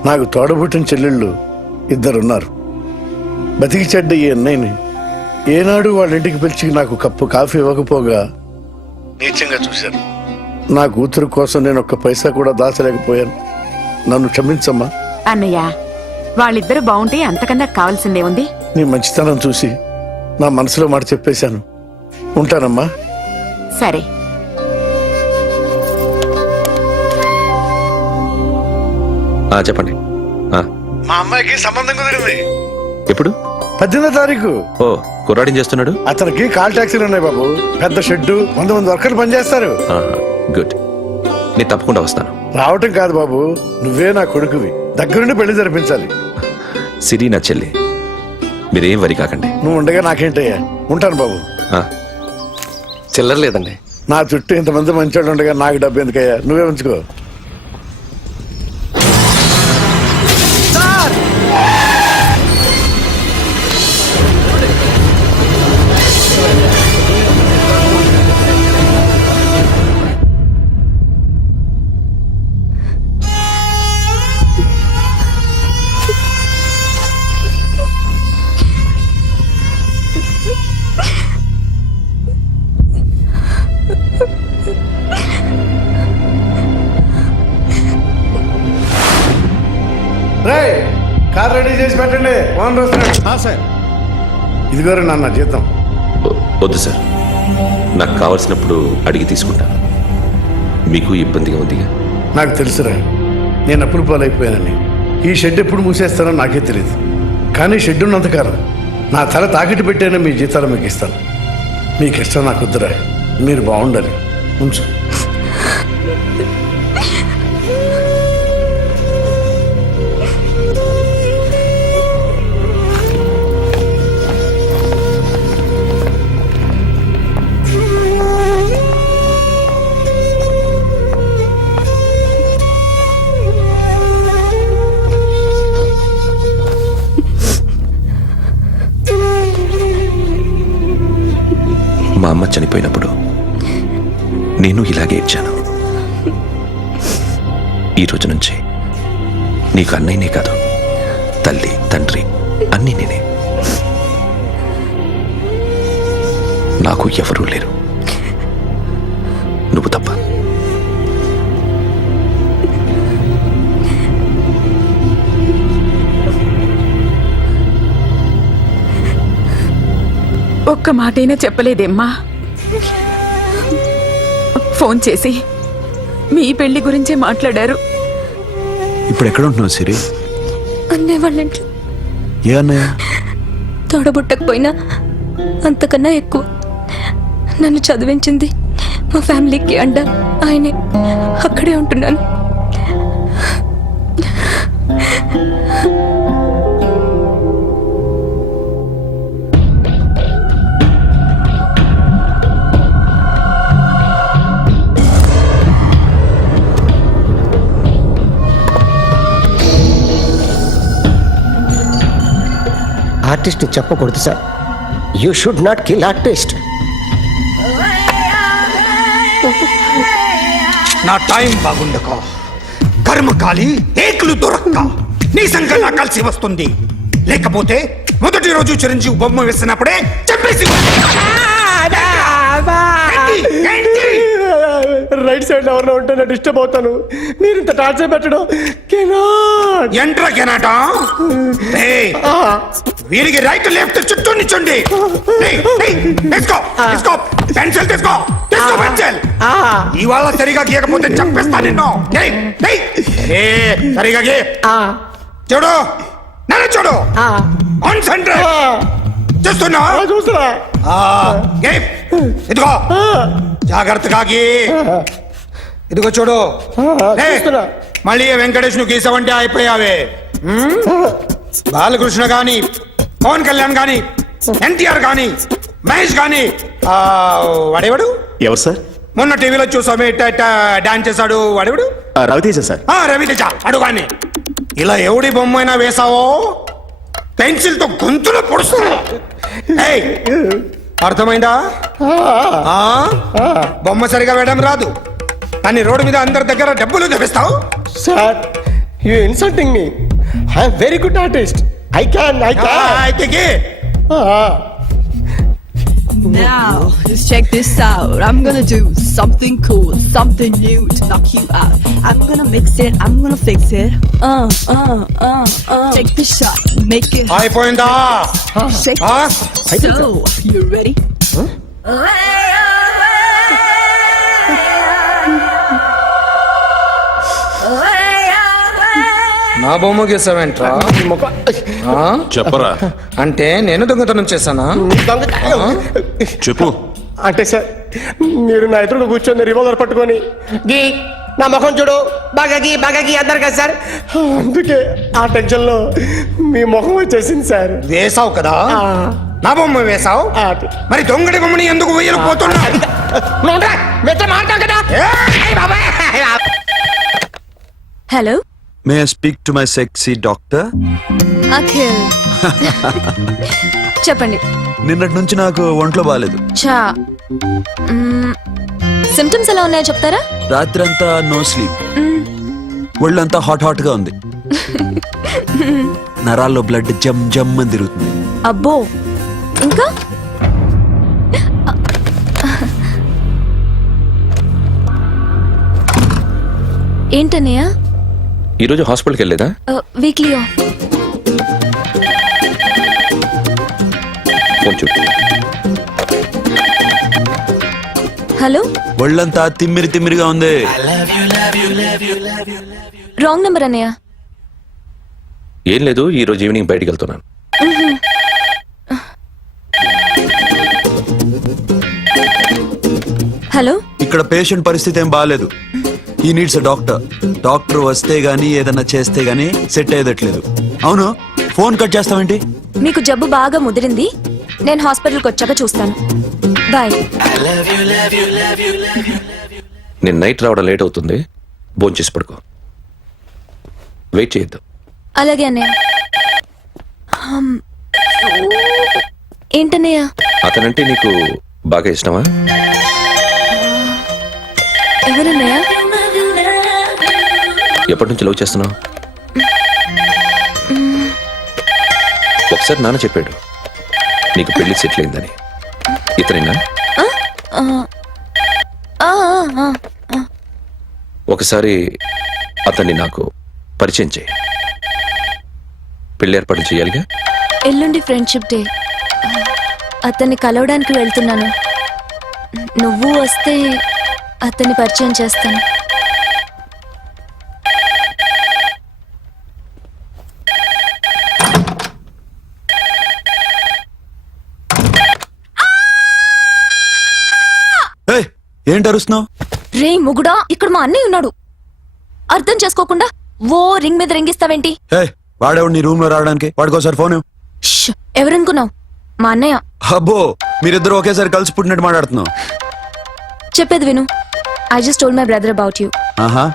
నాకు తోడబుట్టిన చెల్లెళ్ళు 2 ఉన్నారు. బతికి చెడ్డ ఈ అన్నయ్యని ఏనాడు వాళ్ళ ఇంటికి పిలిచి నాకు కప్పు కాఫీ ఇవ్వకపోగా నీచంగా చూశాను. నా కూతురు కోసం నేను ఒక్క పైసా కూడా దాచలేకపోయాను. నన్ను క్షమించమ్మా. అన్నయ్య, వాళ్ళిద్దరు బాగుంటే అంతకన్నా కావాల్సిందే ఉంది. నీ మంచితనం చూసి నా మనసులో మాట చెప్పేశాను. ఉంటానమ్మా. సరే. చెప్పండి. మా అమ్మాయికి సంబంధం కుదిరింది. ఎప్పుడు? 18వ తారీఖు. ఓ, కుర్రాడేం చేస్తున్నాడు? అతనికి కాల్ టాక్సీలు ఉన్నాయి బాబు. పెద్ద షెడ్డు, 100 మంది వర్కర్లు పనిచేస్తారు. గుడ్. నేను తప్పకుండా వస్తాను. రావటం కాదు బాబు, నువ్వే నా కొడుకువి. దగ్గరుండి పెళ్లి జరిపించాలి. సిరి నా చెల్లి, మీరేం వరి కాకండి. నువ్వు ఉండగా నాకేంటయ్యా. ఉంటాను బాబు. చిల్లర లేదండి. నా చుట్టూ ఇంతమంది మంచోళ్ళు ఉండగా నాకు డబ్బు ఎందుకయ్యా? నువ్వే ఉంచుకో. కార్ రెడీ చేసి పెట్టండి. ఓనర్ వస్తున్నాడు. సార్ ఇదిగోరు నాన్న జీతం. వద్దు సార్, నాకు కావలసినప్పుడు అడిగి తీసుకుంటాను. మీకు ఇబ్బందిగా ఉందిగా? నాకు తెలుసురా, నేను అప్పులు పాలైపోయానని. ఈ షెడ్ ఎప్పుడు మూసేస్తానో నాకే తెలియదు. కానీ షెడ్ ఉన్నంతకాలం నా తల తాకిట్టు పెట్టైనా మీ జీతాలు మీకు ఇస్తాను. మీకు ఇష్టం నాకు వద్దురా. మీరు బాగుండాలి. ఉంచు. మా అమ్మ చనిపోయినప్పుడు నేను ఇలాగే ఇచ్చాను. ఈ రోజు నుంచి నీకు అన్నయ్యనే కాదు, తల్లి తండ్రి అన్నీ నేనే. నాకు ఎవరూ లేరు, నువ్వు తప్ప. ఒక్క మాటైనా చెప్పలేదేమ్మా? ఫోన్ చేసి మీ పెళ్లి గురించే మాట్లాడారు. ఇప్పుడు ఎక్కడ ఉంటున్నావు సిరి? అన్నయ్య వాళ్ళ ఇంట్లో. ఏ అన్నయ్య? తోడబుట్టకపోయినా అంతకన్నా ఎక్కువ నన్ను చదివించింది మా ఫ్యామిలీకి అండ ఆయనే. అక్కడే ఉంటున్నాను. ఆర్టిస్ట్ చెప్పకూడదు sir. You should not kill artist. నా టైం బాగుండకో, కర్మకాలి ఏకులు దొరక్క నీ సంఘటన కలిసి వస్తుంది. లేకపోతే మొదటి రోజు చిరంజీవి బొమ్మ వేసినప్పుడే చెప్పేసి రైట్ సైడ్ ఎవరిలో ఉంటే నేను డిస్టర్బ్ అవుతాను. మీరు ఇంత టార్చర్ పెట్టడం ఎంట్రా కెనాట. వీరికి రైట్ లెఫ్ట్ చుట్టూ నిచ్చండి. పెన్సిల్ తీసుకో, పెన్సిల్. ఇవాళ సరిగా గీయకపోతే చంపేస్తా నిన్ను. సరిగా గీ. చూడు, నన్ను చూడు. కాన్సంట్రేట్ చూస్తున్నా. ఇదిగో జాగ్రత్తగా గీ. ఇదిగో చూడు. మళ్ళీ వెంకటేష్ ను గీసావంటే అయిపోయావే. బాలకృష్ణ గాని, పవన్ కళ్యాణ్ గాని, ఎన్టీఆర్ గాని, మహేష్ గాని, వాడేవాడు ఎవరు సార్? మొన్న టీవీలో చూసామే డాన్స్ చేశాడు వాడేవాడు? రవితేజ సార్. రవితేజ అడుగాని. ఇలా ఎవడి బొమ్మ అయినా వేసావో పెన్సిల్ తో గొంతులో పొడుస్తున్నా. ఏయ్, అర్థమైందా? బొమ్మ సరిగా వేయడం రాదు కానీ రోడ్డు మీద అందరి దగ్గర డబ్బులు తెప్పిస్తావు. Sir, you insulting me. I am very good artist. I can. Now, just check this out. I'm gonna do something cool, something new to knock you out. I'm gonna mix it, I'm gonna fix it. Take the shot, make it hot. అయిపోయిందా? Shake it. So, you ready? నా బొమ్మ గీసావేంట్రా? చెప్పరా. అంటే నేను దొంగతనం చేశానా? చెప్పు. అంటే సార్, మీరు నా ఎదురు కూర్చొని రివాల్వర్ పట్టుకొని గీ నా ముఖం చూడు బాగా గీ అన్నారు కదా సార్. అందుకే ఆ టెన్షన్ లో మీ ముఖం వచ్చేసింది సార్. వేసావు కదా, నా బొమ్మ వేసావు. మరి దొంగడి బొమ్మని ఎందుకు వేయకపోతున్నా? Hello, may I speak to my sexy doctor? Akhil. చెప్పండి. నిన్నటి నుంచి నాకు ఒంట్లో బాగాలేదు. చా, సిమ్టమ్స్ ఎలా ఉన్నాయో చెప్తారా? రాత్రంతా నో స్లీప్, ఒళ్ళంతా హాట్ గా ఉంది, నరాల్లో బ్లడ్ జమ్ జమ్ అని తిరుగుతుంది. అబ్బో, ఇంకా? ఏంటన్నయ్య? ఈరోజు హాస్పిటల్కి వెళ్ళేదా? Weekly off. ఫోన్ చూడు. హలో, ఒళ్ళంతా తిమ్మిరిగా ఉంది. రాంగ్ నెంబర్ అన్నయ్య. ఏం లేదు, ఈ రోజు ఈవినింగ్ బయటికి వెళ్తున్నాను. హలో, ఇక్కడ పేషెంట్ పరిస్థితి ఏం బాగాలేదు. ఈ నీడ్స్ డాక్టర్. డాక్టర్ వస్తే గానీ ఏదన్నా చేస్తే గానీ సెట్ అయ్యేదట్లేదు. అవును, ఫోన్ కట్ చేస్తావేంటి? మీకు జబ్బు బాగా ముదిరింది, నేను హాస్పిటల్కి వచ్చాక చూస్తాను. బాయ్. నేను నైట్ రావడం లేట్ అవుతుంది, భోంచేసి పడుకో. వెయిట్ చేయొద్దు. అలాగే అన్నయ్య. ఏంటన్నయ్య? అతనంటే నీకు బాగా ఇష్టమా? ఎవరన్నయ్య? ఎప్పటి నుంచి లవ్ చేస్తున్నావు? ఒకసారి నాన్న చెప్పాడు నీకు పెళ్లి సెటిల్ అయిందని. ఇతనేనా? ఒకసారి అతన్ని నాకు పరిచయం చేయి. పెళ్లి ఏర్పాటు చేయాలిగా. ఎల్లుండి ఫ్రెండ్షిప్ డే, అతన్ని కలవడానికి వెళ్తున్నాను. నువ్వు వస్తే అతన్ని పరిచయం చేస్తాను. ఏంటి అరుస్తున్నావు? రే ముగుడా, ఇక్కడ మా అన్నయ్య ఉన్నాడు. అర్థం చేసుకోకుండా ఓ రింగ్ మీద రింగిస్తావేంటి? వాడేవాడు నీ రూమ్ లో రావడానికి? వాడికోసారి ఫోన్. ఎవరనుకున్నావు? మా అన్నయ్య. అబ్బో, మీరిద్దరు ఒకేసారి కలిసి పుట్టినట్టు మాట్లాడుతున్నావు. చెప్పేది విను. I just told my brother about you. ఆహా,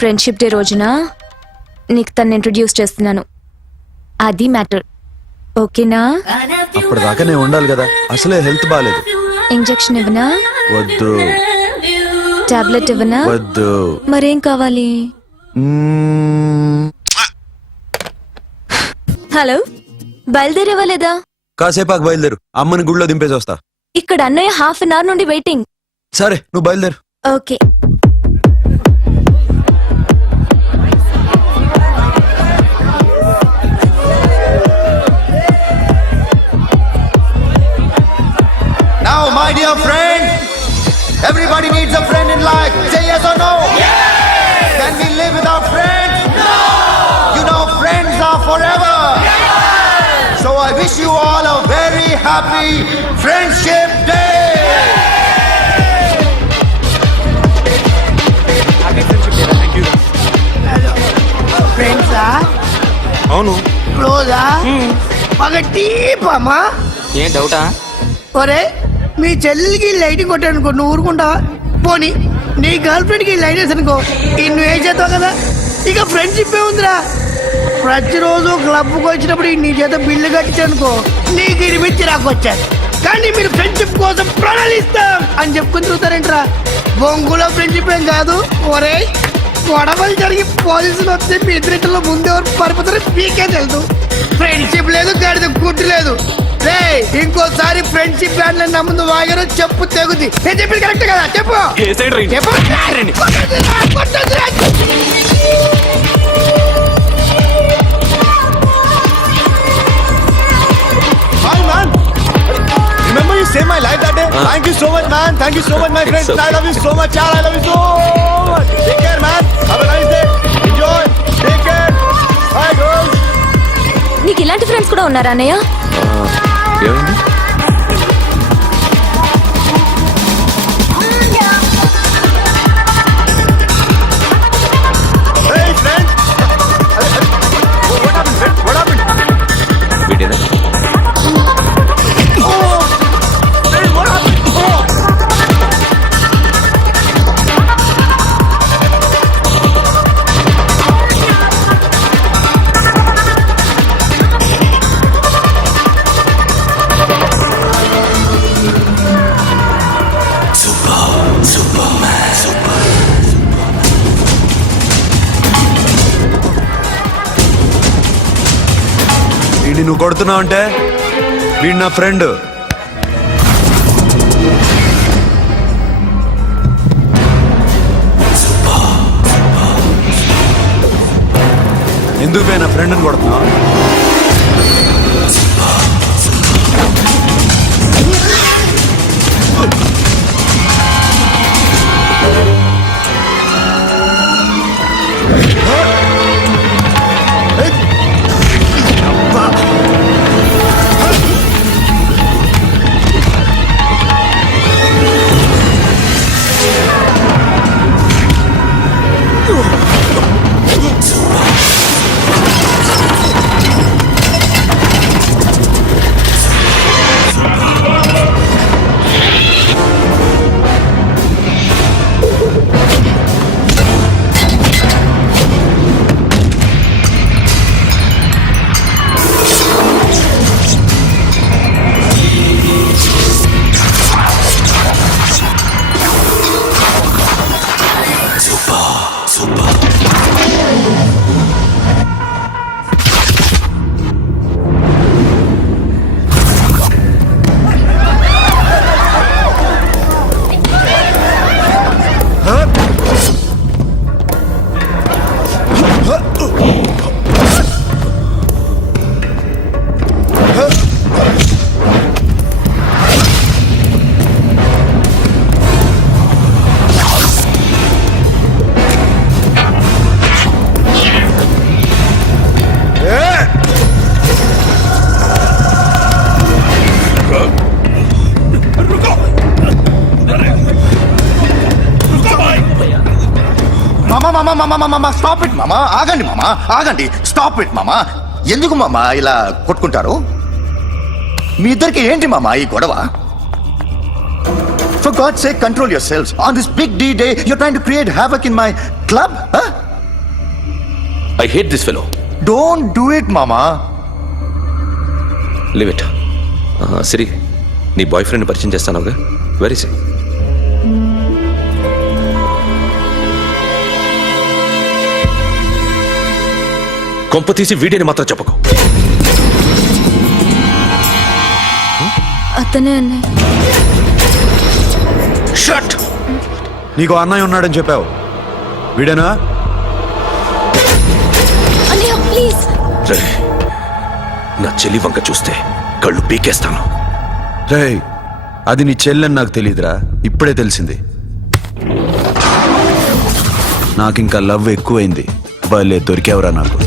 ఫ్రెండ్షిప్ డే రోజున నీకు తను ఇంట్రొడ్యూస్ చేస్తున్నాను. అది మ్యాటర్. ఓకేనా? అప్పటిదాకా నేను ఉండాలి కదా, అసలే హెల్త్ బాగాలేదు. ఇంజెక్షన్ ఇవ్వనా? వద్దు. టాబ్లెట్ ఇవ్వనా? వద్దు. మరేం కావాలి? హలో, బయలుదేరేవా లేదా? కాసేపాకు బయలుదేరు, అమ్మని గుళ్ళో దింపేసి వస్తా. ఇక్కడ అన్నయ్య హాఫ్ అన్ అవర్ నుండి వెయిటింగ్. సరే, నువ్వు బయలుదేరు. Okay. Now, my dear friend, everybody needs a friend in life. Say yes or no? Yes! Can we live without friends? No! You know, friends are forever. Yes! So I wish you all a very happy Friendship Day. ఫ్రెండ్సా? అవును, క్లోజా బాగా deep అమ్మా. ఏం డౌటా? ఒరే మీ చెల్లికి lighting కొట్టానుకో నువ్వు ఊరుకుంటావా? పోనీ నీ గర్ల్ ఫ్రెండ్ కి లైట్ వేసి అనుకో నువ్వు ఏం చేస్తావు కదా. ఇక ఫ్రెండ్షిప్ ఏ ఉందిరా. ప్రతిరోజు క్లబ్కి వచ్చినప్పుడు నీ చేత బిల్లు కట్టించనుకో నీకు ఇరిమిచ్చి రాకొచ్చాను. కానీ మీరు ఫ్రెండ్షిప్ కోసం ప్రణాళిస్తాం అని చెప్పుకుని చూస్తారేంట్రా? బొంగులో ఫ్రెండ్షిప్ ఏం కాదు. ఒరే గొడవలు జరిగి పోలీసులు వస్తే మీ ఇద్దరిలో ముందెవరు పరుపుతారో మీకే తెలుసు. ఫ్రెండ్షిప్ లేదు గాడిద గుడ్డు లేదు. రే ఇంకోసారి ఫ్రెండ్షిప్ బ్యాండ్ నా ముందు వాగారు చెప్పు తెగుద్ది. నేను చెప్పింది కరెక్ట్ కదా? చెప్పు Hi man. Remember you saved my life that day? Thank you so much man. Thank you so much my friends. I love you so much. Yaar, I love you so much. Take care man. Have a nice day. Enjoy. Take care. Bye girls. నీకు ఇలాంటి friends కూడా ఉన్నారా అన్నయ్య? ఏమైంది? Hey friend. What happened friend? What happened? వీడేనా? Oh. Hey what happened? Oh. వీడిని నువ్వు కొడుతున్నావు అంటే వీడు నా ఫ్రెండ్. ఎందుకు పోయి నా ఫ్రెండ్ని కొడుతున్నావు? మామా స్టాప్ ఇట్ మామా. ఆగండి మామా ఆగండి. స్టాప్ ఇట్ మామా. ఎందుకు మామా ఇలా కొట్టుకుంటారు? మీ ఇద్దరికి ఏంటి మామా ఈ గొడవ? For God's sake, control yourselves. On this big D day, you're trying to create havoc in my club? Huh? I hate this fellow. Don't do it, mama. Leave it. సిరి నీ బాయ్ ఫ్రెండ్ పరిచయం చేస్తానుగా. Very సే కొంప తీసి వీడిని మాత్రం చెప్పకు. అతనే అన్నయ్య. Shut. నీకు అన్నయ్య ఉన్నాడని చెప్పావు, వీడేనా? అన్నయ్య ప్లీజ్. నా చెల్లి వంక చూస్తే కళ్ళు పీకేస్తాను. రేయ్, అది నీ చెల్లెని నాకు తెలియదురా, ఇప్పుడే తెలిసింది. నాకింకా లవ్ ఎక్కువైంది. వాళ్ళే దొరికేవరా నాకు.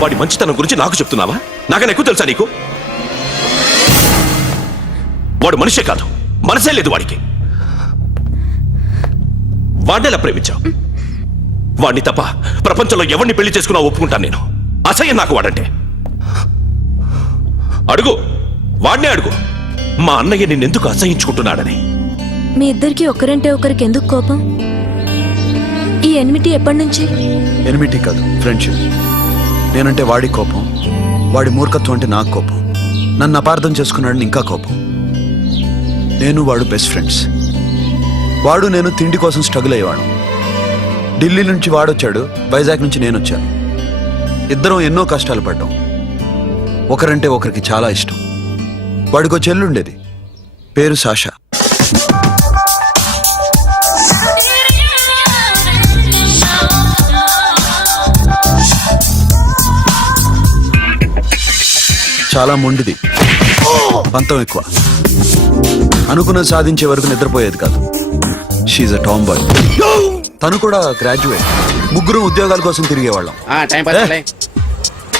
వాడి మంచితనం గురించి నాకు చెప్తున్నావా? నాకన్నా ఎక్కువ తెలుసా నీకు? వాడు మనిషే కాదు, మనసే లేదు వాడికి. వాడినెలా ప్రేమించావు? వాడిని తప్ప ప్రపంచంలో ఎవరిని పెళ్లి చేసుకున్నా ఒప్పుకుంటాను నేను. అసహ్యం నాకు వాడంటే. అడుగు, వాడినే అడుగు, మా అన్నయ్య నిన్నెందుకు అసహించుకుంటున్నాడని. మీ ఇద్దరికి ఒకరంటే ఒకరికి ఎందుకు కోపం? ఈ ఎనిమిటి ఎప్పటి నుంచి? ఎనిమిటీ కాదు, ఫ్రెండ్షిప్. నేనంటే వాడి కోపం, వాడి మూర్ఖత్వం అంటే నాకు కోపం. నన్ను అపార్థం చేసుకున్నాడని ఇంకా కోపం. నేను వాడు బెస్ట్ ఫ్రెండ్స్. వాడు నేను తిండి కోసం స్ట్రగుల్ అయ్యేవాడు. ఢిల్లీ నుంచి వాడొచ్చాడు, వైజాగ్ నుంచి నేను వచ్చాను. ఇద్దరం ఎన్నో కష్టాలు పడ్డాం. ఒకరంటే ఒకరికి చాలా ఇష్టం. వాడికో చెల్లుండేది, పేరు సాషా. చాలా మొండిది, పంతం ఎక్కువ. అనుకున్నది సాధించే వరకు నిద్రపోయేది కాదు. She's a tomboy. తను కూడా గ్రాడ్యుయేట్. ముగ్గురు ఉద్యోగాల కోసం తిరిగేవాళ్ళం.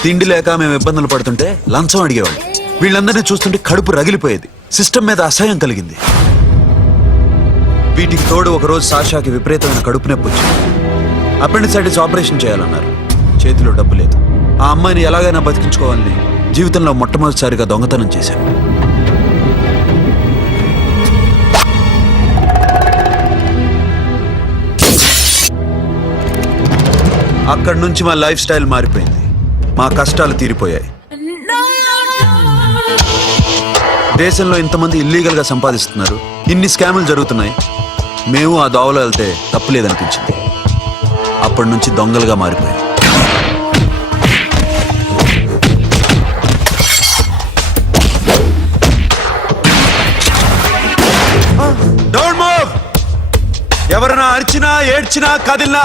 తిండి లేక మేము ఇబ్బందులు పడుతుంటే లంచం అడిగేవాళ్ళం. వీళ్ళందరినీ చూస్తుంటే కడుపు రగిలిపోయేది. సిస్టమ్ మీద అసహ్యం కలిగింది. వీటికి తోడు ఒకరోజు సాషాకి విపరీతమైన కడుపు నొప్పి వచ్చింది. అపెండిసైటిస్ ఆపరేషన్ చేయాలన్నారు. చేతిలో డబ్బు లేదు. ఆ అమ్మాయిని ఎలాగైనా బతికించుకోవాలని జీవితంలో మొట్టమొదటిసారిగా దొంగతనం చేశాను. అక్కడి నుంచి మా లైఫ్ స్టైల్ మారిపోయింది. మా కష్టాలు తీరిపోయాయి. దేశంలో ఇంతమంది ఇల్లీగల్ గా సంపాదిస్తున్నారు, ఇన్ని స్కాములు జరుగుతున్నాయి. మేము ఆ దోవలో వెళ్తే తప్పులేదనిపించింది. అప్పటి నుంచి దొంగలుగా మారిపోయాం. Don't move. ఎవరైనా అరిచినా ఏడ్చినా కదిలినా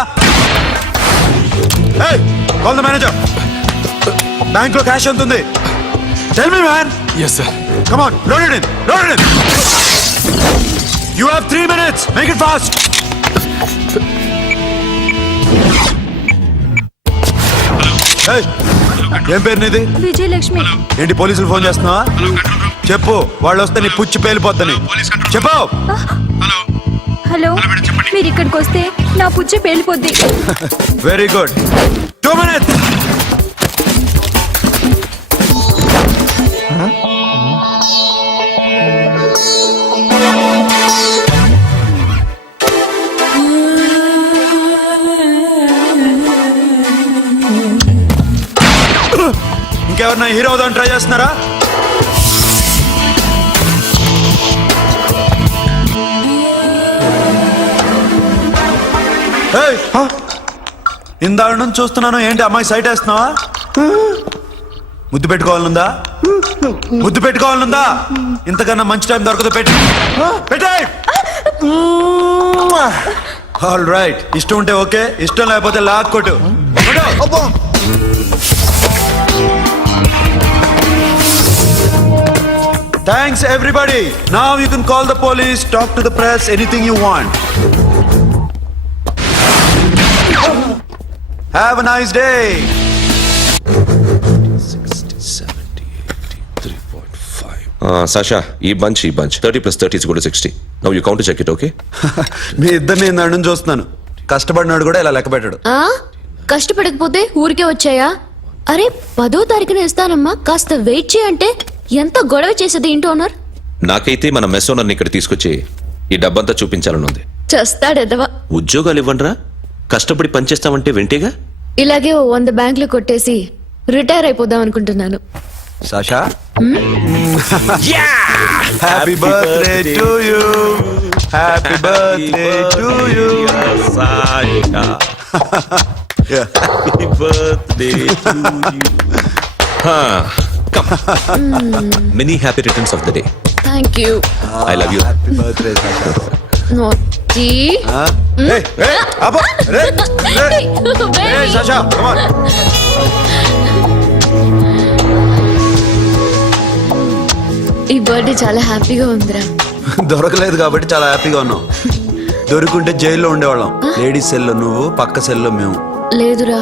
కాల్ ద మేనేజర్. బ్యాంక్ లో క్యాష్ ఎంత ఉంది? Tell me man. Yes, sir. Come on, load it in. Load it in. You have 3 minutes. Make it fast. Hey, ఏం పేరు నీది? విజయలక్ష్మి. ఏంటి పోలీసులు ఫోన్ చేస్తున్నావా? చెప్పు, వాళ్ళు వస్తే నీ పుచ్చి పేలిపోద్దని చెప్పు. హలో, మీరు ఇక్కడికి వస్తే నా పుచ్చ పేలిపోద్ది. Very good. 2 minutes. ఇంకెవరన్నా హీరో అవుదామని ట్రై చేస్తున్నారా? ఇందాక నుంచి చూస్తున్నాను. ఏంటి అమ్మాయి సైట్ వేస్తున్నావా? ముద్దు పెట్టుకోవాలనుందా? ముద్దు పెట్టుకోవాలనుందా? ఇంతకన్నా మంచి టైం దొరకదు. పెట్టే. All right. ఇష్టం ఉంటే ఓకే, ఇష్టం లేకపోతే లాక్ కొట్టు. Thanks everybody. Now you can call the police, talk to the press, anything you want. Have a nice day. 60, 70, 80, 3.5. Sasha, ఈ bunch 30 plus 30 is equal to 60. Now you count to check it, okay? మీ ఇద్దరిని ఇందాక నుంచి చూస్తున్నాను. కష్టపడినాడు కూడా ఇలా లెక్క పెట్టాడు. కష్టపడకపోతే ఊరికే వచ్చాయా? అరే 10వ తారీఖున ఇస్తానమ్మా, కాస్త వెయిట్ చేయంటే ఎంత గొడవ చేసేది ఇంటి ఓనర్. నాకైతే మన మెస్ ఓనర్ని ఇక్కడ తీసుకొచ్చి ఈ డబ్బంతా చూపించాలని ఉంది. చస్తాడెదవా. ఉద్యోగాలు ఇవ్వండిరా, కష్టపడి పనిచేస్తామంటే వింటేగా. ఇలాగే 100 బ్యాంకులు కొట్టేసి రిటైర్ అయిపోదాం అనుకుంటున్నాను. Sasha, happy birthday to you. Happy birthday to you Sasha. Happy birthday to you. Come. Many happy returns of the day. Thank you. I love you. Happy birthday, Sasha. Naughty. Hey, Abba. Hey, Sasha, come on. ఈ birthday చాలా హ్యాపీగా ఉందిరా. దొరకలేదు కాబట్టి చాలా హ్యాపీగా ఉన్నాం. దొరుకుంటే జైల్లో ఉండేవాళ్ళం. లేడీస్ సెల్లో నువ్వు, పక్క సెల్లో మేము. లేదురా,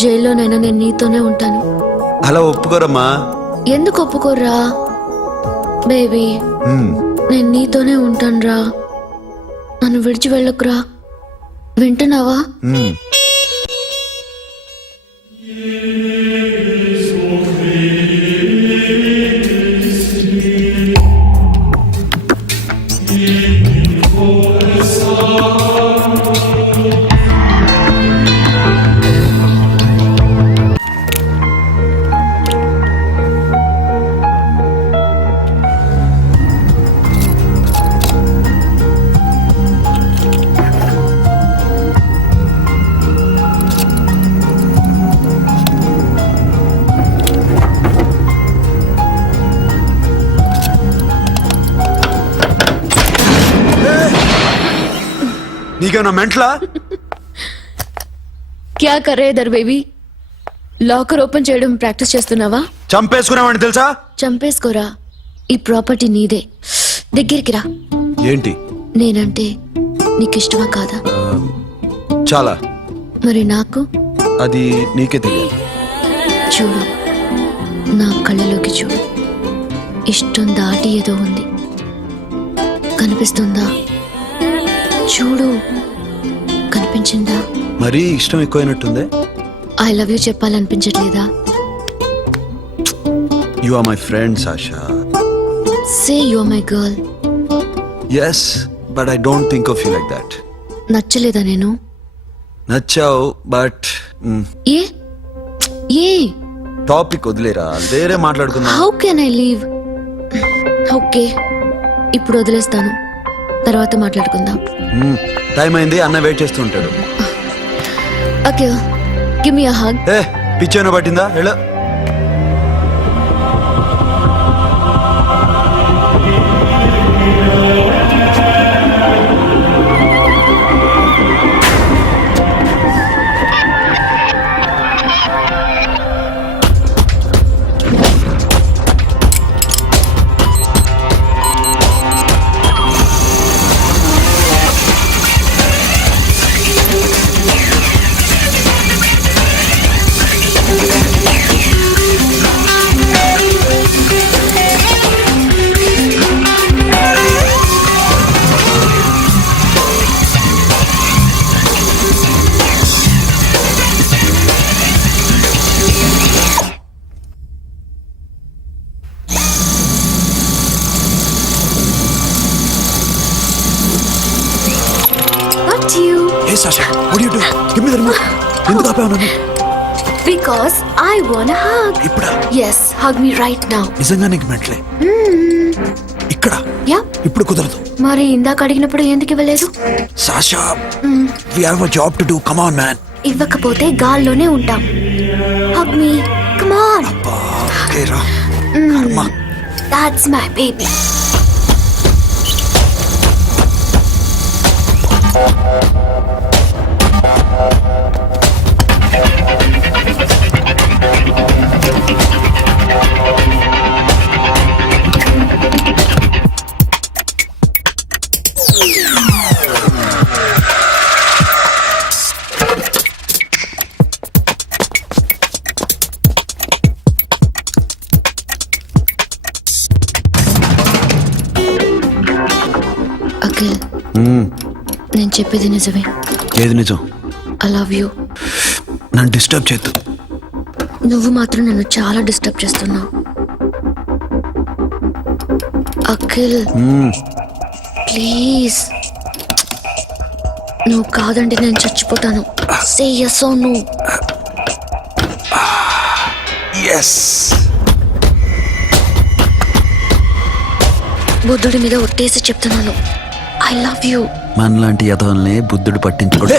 జైల్లోనైనా నేను నీతోనే ఉంటాను. అలా ఒప్పుకోరమ్మా. ఎందుకు ఒప్పుకోర్రా బేబీ? నేను నీతోనే ఉంటానురా, నన్ను విడిచి వెళ్ళకురా, వింటున్నావా? నీకేమన్నా మెంట్లా? క్యా కరే ఇధర్ బేబీ? లాకర్ ఓపెన్ చేయడం ప్రాక్టీస్ చేస్తున్నావా? చంపేసుకున్నావని తెలుసా? చంపేసుకోరా, ఈ ప్రాపర్టీ నీదే. దగ్గరికి రా. ఏంటి? నేనంటే నీకు ఇష్టమా కాదా? చాలా. మరి నాకు? అది నీకే తెలియదు. చూడు, నా కళ్ళలోకి చూడు. ఇష్టం దాటి ఏదో ఉంది, కనిపిస్తుందా? చూడు, కనిపించిందా? మరీ ఇష్టం ఎక్కువైనట్టుందే. ఐ లవ్ యూ చెప్పాలనిపించట్లేదా? You are my friend Sasha. Say you are my girl. Yes, but I don't think of you like that. నచ్చలేదా నేను? నచ్చావు, బట్ ఏ ఏ టాపిక్ వదిలేరా, వేరే మాట్లాడుకుందాం. How can I leave? Okay, ఇప్పుడు వదిలేస్తాను, తర్వాత మాట్లాడుకుందాం. టైం అయింది, అన్న వెయిట్ చేస్తూ ఉంటాడు. Okay, give me a hug. ఏ పిచ్చేనా పట్టిందా? Hello. Hey Sasha, what are you doing? Give me the remote. ఎందుకు ఆపావు నన్ను? Because I want a hug. ఇప్పుడా? Yes, hug me right now. నిజంగా నీకు మెంట్లే? ఇక్కడ? Yeah. ఇప్పుడు కుదరదు. మరి ఇందాక అడిగినప్పుడు ఎందుకు ఇవ్వలేదు? Sasha, we have a job to do. Come on, man. ఇవ్వకపోతే గాల్లోనే ఉంటాం. Hug me. Come on. అబ్బా, okay రా. కర్మ. That's my baby. అఖిల్, నేను చెప్పేది నిజమే. ఏది నిజం? I love you. నన్ను డిస్టర్బ్ చేయొద్దు. నువ్వు మాత్రం నన్ను చాలా డిస్టర్బ్ చేస్తున్నావు అఖిల్. ప్లీజ్, నువ్వు కాదంటే నేను చచ్చిపోతాను. సే yes or no. yes. బుద్ధుడి మీద ఒట్టేసి చెప్తున్నాను, ఐ లవ్ యూ. మనలాంటి యథవల్ని బుద్ధుడు పట్టించుకోడు.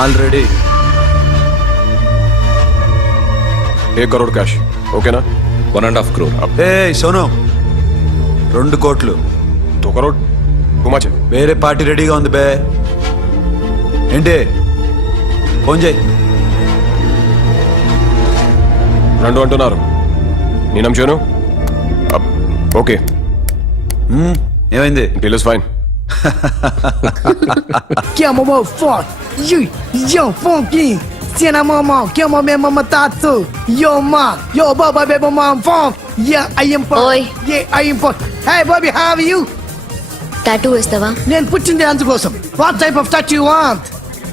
Already 1 crore cash. ఓకేనా? 1.5 crore. ఏ సోను 2 కోట్లు 2 crore. Too much. వేరే పార్టీ రెడీగా ఉంది బే. ఏంటి ఫోన్ చేయి. 2 అంటున్నారు. నేను నమ్ముచాను. ఓకే. ఏమైంది? Deal is fine. Que é mamão forte. Yo, funky. Cena mamão, que é mamão mamão tatu. Yo, ma. Yo, baba, baby, mamão funk. Yeah, I am funk. Oi. Yeah, I am funk. Hey, Bobby, how are you? Tattoo వేస్తావా? నేను పుట్టింది అందుకోసం. What type of tattoo you want?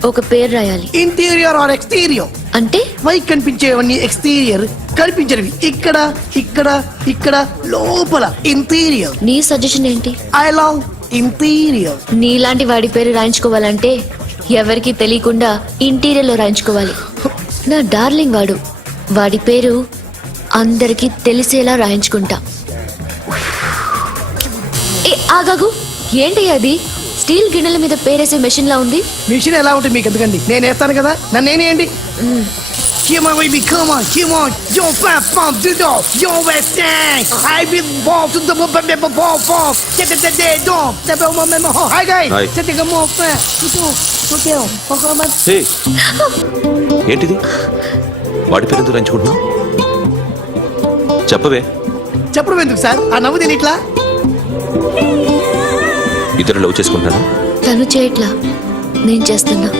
ఒక పేరు రాయాలి. Interior or exterior? అంటే పై కనిపించేవన్నీ exterior, కనిపించేవి ఇక్కడ ఇక్కడ ఇక్కడ లోపల ఇంటీరియర్. నీ సజెషన్ ఏంటి? I love interior. నీలాంటి వాడి పేరు రాయించుకోవాలంటే ఎవరికి తెలియకుండా ఇంటీరియర్ లో రాయించుకోవాలి. నా డార్లింగ్ వాడు, వాడి పేరు అందరికి తెలిసేలా రాయించుకుంటా. ఏ ఆగాగు, ఏంటి అది? స్టీల్ గిన్నెల మీద పేరేసే మెషిన్ లా ఉంది. మిషన్ ఎలా ఉంటుంది మీకు ఎందుకండి, నేను వేస్తాను కదా, నన్ను నేనేయండి. Come on, baby, come on, come on. Yo, fat pump, do do. Yo, West End. I be ball to the ball pump. Get the dead dog. Step on my memo. Hi, guys. Hi. Set the more fat. Okay, Hey. ఏంటిది? వాడి పేరు ఎందుకు రంచుకుంటున్నావు? చెప్పవే. చెప్పడం ఎందుకు sir? ఆ నవ్వు తిని ఇట్లా. ఇద్దరు లవ్ చేసుకుంటాను. తను చేయట్లా, నేను చేస్తున్నా.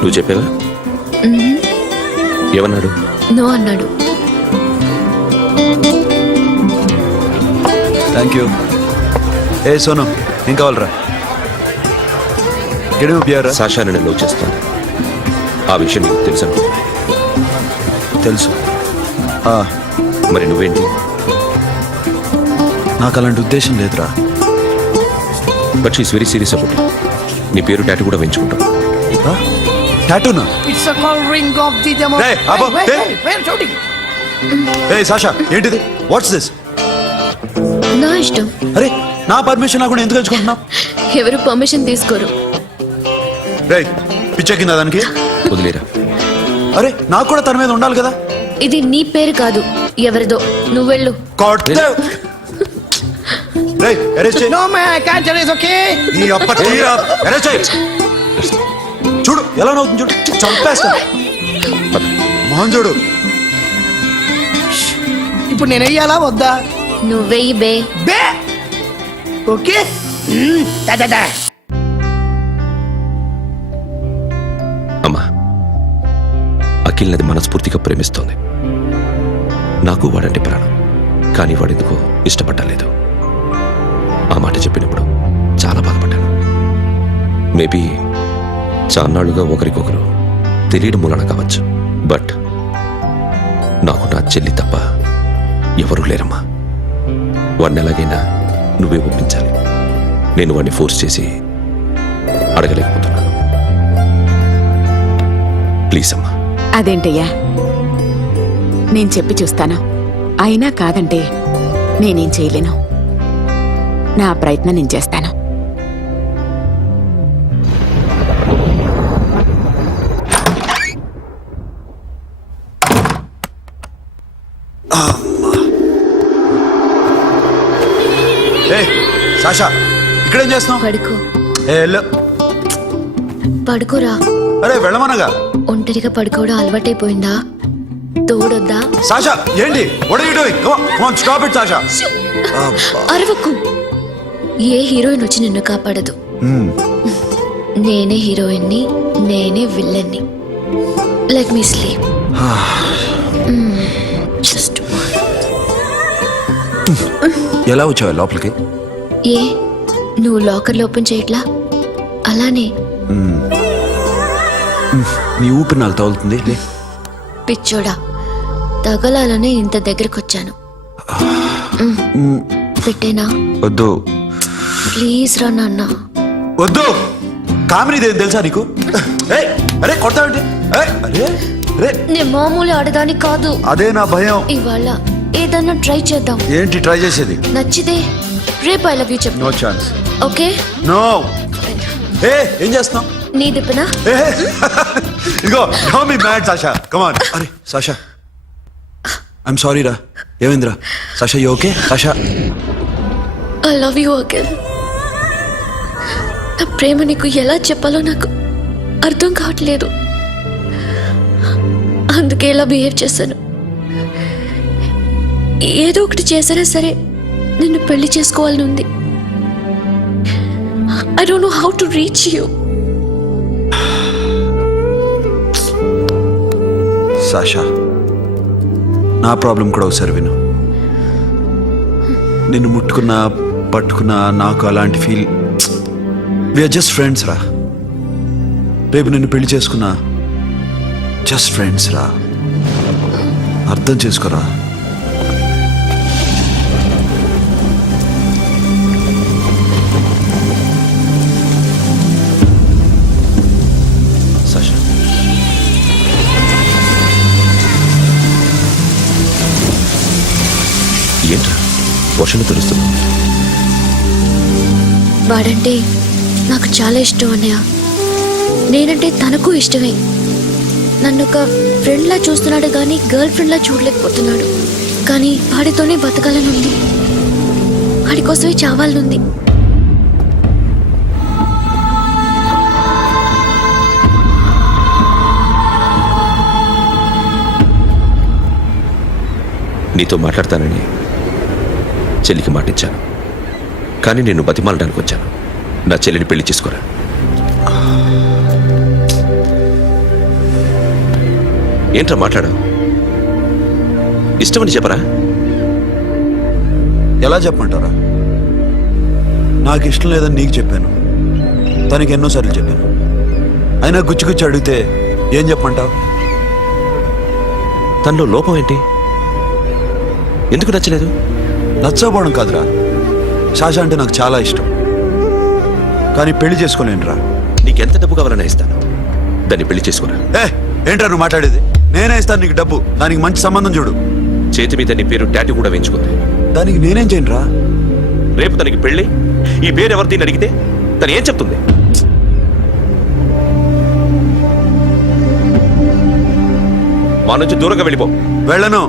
నువ్వు చెప్పావా? ఏమన్నాడు? నో అన్నాడు. Thank you. ఏ సోను ఏం కావాలరా? గడిమి పియారా? సాషాని నేను లవ్ చేస్తాను. ఆ విషయం నీకు తెలుసు. తెలుసు. మరి నువ్వేంటి? నాకు అలాంటి ఉద్దేశం లేదురా. But she's very serious about. నీ పేరు టాటూ కూడా వేయించుకుంటాం. టాటూనా? It's a call ring of the demo. Hey, Abba, hey. Where shooting? ఏ సాషా ఏంటిది? What's this? నా ఇష్టం. అరే నా పర్మిషన్ లేకుండా ఎందుకు ఎంచుకుంటున్నావు? ఎవరు పర్మిషన్ తీసుకోరు. రే పిచ్చెక్కిందా దానికి? వదిలేరా. అరే నాకు కూడా తన మీద ఉండాలి కదా. ఇది నీ పేరు కాదు, ఎవరిదో. నువ్వు వెళ్ళు. No man, I can't tell. It's okay. చూడు ఎలా నవ్వుతుంది చూడు, చంపేస్తా. మోహన్ చూడు. ఇప్పుడు నేను వెయ్యాలా వద్దా? నువ్వు వెయ్యి బే. బే ఓకే. అమ్మా, అఖిల్ నది మనస్ఫూర్తిగా ప్రేమిస్తోంది. నాకు వాడంటే ప్రాణం, కానీ వాడెందుకో ఇష్టపడలేదు. ఆ మాట చెప్పినప్పుడు చాలా బాధపడ్డాను. మేబీ చాన్నాళ్ళుగా ఒకరికొకరు తెలియడం మూలన కావచ్చు. బట్ నాకు నా చెల్లి తప్ప ఎవరూ లేరమ్మా. వాడిని ఎలాగైనా నువ్వే ఒప్పించాలి. నేను వాడిని ఫోర్స్ చేసి అడగలేకపోతున్నాను. ప్లీజ్ అమ్మా. అదేంటయ్యా, నేను చెప్పి చూస్తాను. అయినా కాదంటే నేనేం చేయలేను. నా ప్రయత్నం నేను చేస్తాను. సాషా ఇక్కడేం చేస్తున్నావు? పడుకో. పడుకోరా. అరే వెళ్ళమనగా. ఒంటరిగా పడుకోవడం అలవాటైపోయిందా? తోడొద్దా? సాషా ఏంటి? What are you doing? Come on, stop it, Sasha. అరవకు. ఏ హీరోయిన్ వచ్చి నిన్ను కాపాడదు. నేనే హీరోయిన్ని, నేనే విల్లన్ని. Let me sleep. జస్ట్ ఎలా వచ్చావు లోపలికి? ఏ నువ్వు లాకర్లో ఓపెన్ చేయట్లా? అలానే. నీ ఊపిరి నాకు తగులుతుంది. పిచ్చోడా, తగలాలనే ఇంత దగ్గరకొచ్చాను. పెట్టేనా? వద్దు ప్లీజ్ రా నాన్న. వద్దు. కామెడీ తెలుసా నీకు? అరే కొడతావేంటి? నేను మామూలు ఆడదాని కాదు. అదే నా భయం. ఇవాళ ఏదన్నా ట్రై చేద్దాం. ఏంటి ట్రై చేసేది? నచ్చితే రేపు ఐ లవ్ యూ చెప్పు. No chance. ఓకే. నో. ఏం చేస్తున్నావు? నీ దిప్పునా? ఇదిగో don't be mad Sasha, come on. అరే సాషా, ఐఎమ్ సారీ రా. ఏమైందిరా Sasha? You okay Sasha? I love you Akhil. నా ప్రేమ నీకు ఎలా చెప్పాలో నాకు అర్థం కావట్లేదు. అందుకే ఇలా బిహేవ్ చేశాను. ఏదో ఒకటి చేసినా సరే నిన్ను పెళ్లి చేసుకోవాలని ఉంది. I don't know how to reach you. Sasha, నా ప్రాబ్లం కూడా ఒకసారి విను. నిన్ను ముట్టుకున్నా పట్టుకున్నా నాకు అలాంటి ఫీల్. వీఆర్ జస్ట్ ఫ్రెండ్స్ రా. రేపు నిన్ను పెళ్లి చేసుకున్నా జస్ట్ ఫ్రెండ్స్ రా. అర్థం చేసుకోరా. సాషా, ఏంట్రా వర్షం తెలుస్తుంది? వాడంటే నాకు చాలా ఇష్టం అన్నయ్య. నేనంటే తనకు ఇష్టమే. నన్ను ఒక ఫ్రెండ్లా చూస్తున్నాడు కానీ గర్ల్ ఫ్రెండ్లా చూడలేకపోతున్నాడు. కానీ వాడితోనే బతకాలని ఉంది. వాడి కోసమే చావాలనుంది. నీతో మాట్లాడతానని చెల్లికి మాటిచ్చాను, కానీ నేను బతిమాలడానికి వచ్చాను. నా చెల్లిని పెళ్లి చేసుకోరా. ఏంట్రా మాట్లాడు? ఇష్టమని చెప్పరా? ఎలా చెప్పమంటారా? నాకు ఇష్టం లేదని నీకు చెప్పాను, తనకి ఎన్నోసార్లు చెప్పాను. అయినా గుచ్చి అడిగితే ఏం చెప్పమంటావు? తనలో లోపం ఏంటి? ఎందుకు నచ్చలేదు? నచ్చకపోవడం కాదురా, సాషా అంటే నాకు చాలా ఇష్టం, కానీ పెళ్లి చేసుకోలేనురా. నీకెంత డబ్బు కావాలన్నా ఇస్తాను, దాన్ని పెళ్లి చేసుకోరా. ఏంట్రా నువ్వు మాట్లాడేది? నేనే ఇస్తాను నీకు డబ్బు, దానికి మంచి సంబంధం చూడు. చేతి మీద నీ పేరు టాటూ కూడా వేయించుకుంది. దానికి నేనేం చేయనురా? రేపు తనకి పెళ్ళి ఈ పేరు ఎవరిని అడిగితే తను ఏం చెప్తుంది? మా నుంచి దూరంగా వెళ్ళిపో. వెళ్ళను.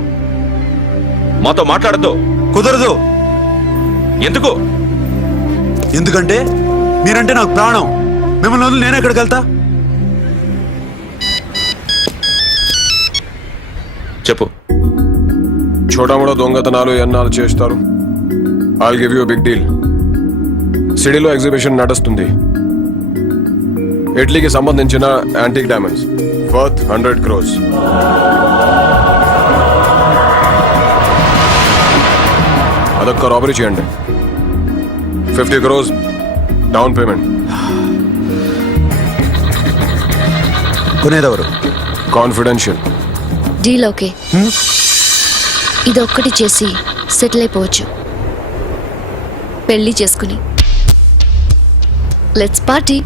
మాతో మాట్లాడద్దు. కుదరదు. ఎందుకు? ఎందుకంటే మీరంటే నాకు ప్రాణం. మిమ్మల్ని వదిలి నేను ఎక్కడికి వెళ్తా? చెప్పు. చోటామోడా దొంగతనాలు ఎన్నాళ్ళు చేస్తారు? I'll give you big deal. సిటీలో ఎగ్జిబిషన్ నడుస్తుంది. ఇటలీకి సంబంధించిన యాంటిక్ డైమండ్స్ వర్త్ 100 crores. అదొక్క రాబరీ చేయండి. 50 crores డౌన్ పేమెంట్. కొనేదెవరు? కాన్ఫిడెన్షియల్. Deal okay. ఇదొక్కటి చేసి సెటిల్ అయిపోవచ్చు. పెళ్లి చేసుకుని let's party.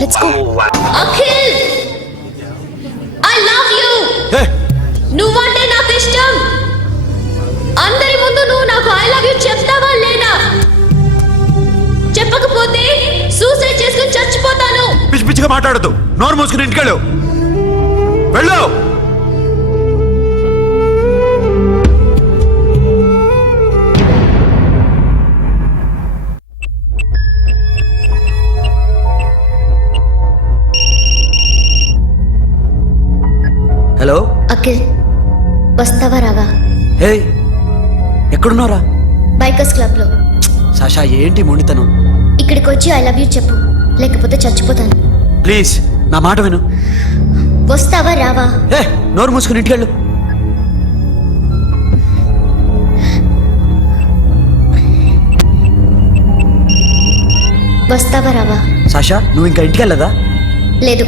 Let's go. Akhil, I love you. నువ్వంటే నాకు ఇష్టం. అందరి ముందు నువ్వు నాకు ఐ లవ్ యు చెప్తావా లేదా? చెప్పకపోతే సూసైడ్ చేసుకుని చచ్చిపోతాను. పిచ్చి పిచ్చిగా మాట్లాడద్దు. నోరు మూసుకుని ఇంటికెళ్ళు. వెళ్ళు. హలో అఖిల్, వస్తావా రావా? హే, ఎక్కడున్నారా? బైకర్స్ క్లబ్ లో. సాషా, ఏంటి మొండితనం? ఇక్కడికి వచ్చి ఐ లవ్ యూ చెప్పు, లేకపోతే చచ్చిపోతాను. ప్లీజ్ నా మాట విను. వస్తావా రావా? హే, నోరు మూసుకుని ఇంటికెళ్ళు. వస్తావా రావా? సాషా, నువ్వు ఇంకా ఇంటికెళ్ళదా? లేదు.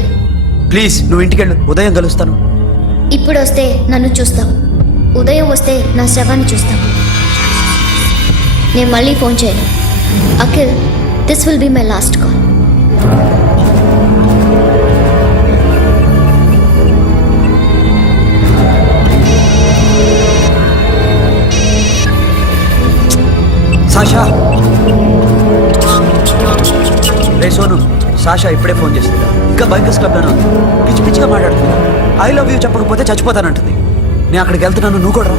ప్లీజ్ నువ్వు ఇంటికెళ్ళు, ఉదయం కలుస్తాను. ఇప్పుడు వస్తే నన్ను చూస్తావు, ఉదయం వస్తే నా శవాన్ని చూస్తావు. నేను మళ్ళీ ఫోన్ చేయను. Akhil, this will be my last call. Sasha, ray ray Sonu, Sasha ఇప్పుడే ఫోన్ చేసింది. ఇంకా బైకర్స్ క్లబ్ లోనే ఉంది. పిచ్చి పిచ్చిగా మాట్లాడుతున్నా. ఐ లవ్ యూ చెప్పకపోతే చచ్చిపోతానంటుంది. నేను అక్కడికి వెళ్తున్నాను, నువ్వు కూడా రా.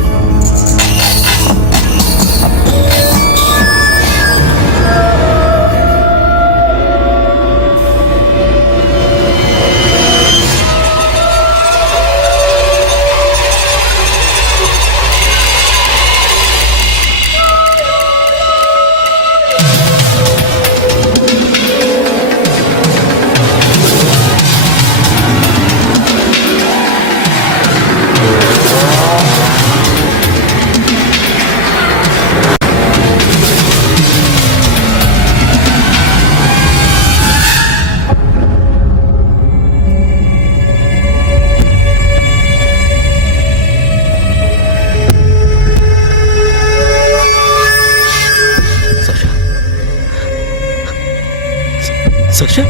Sasha?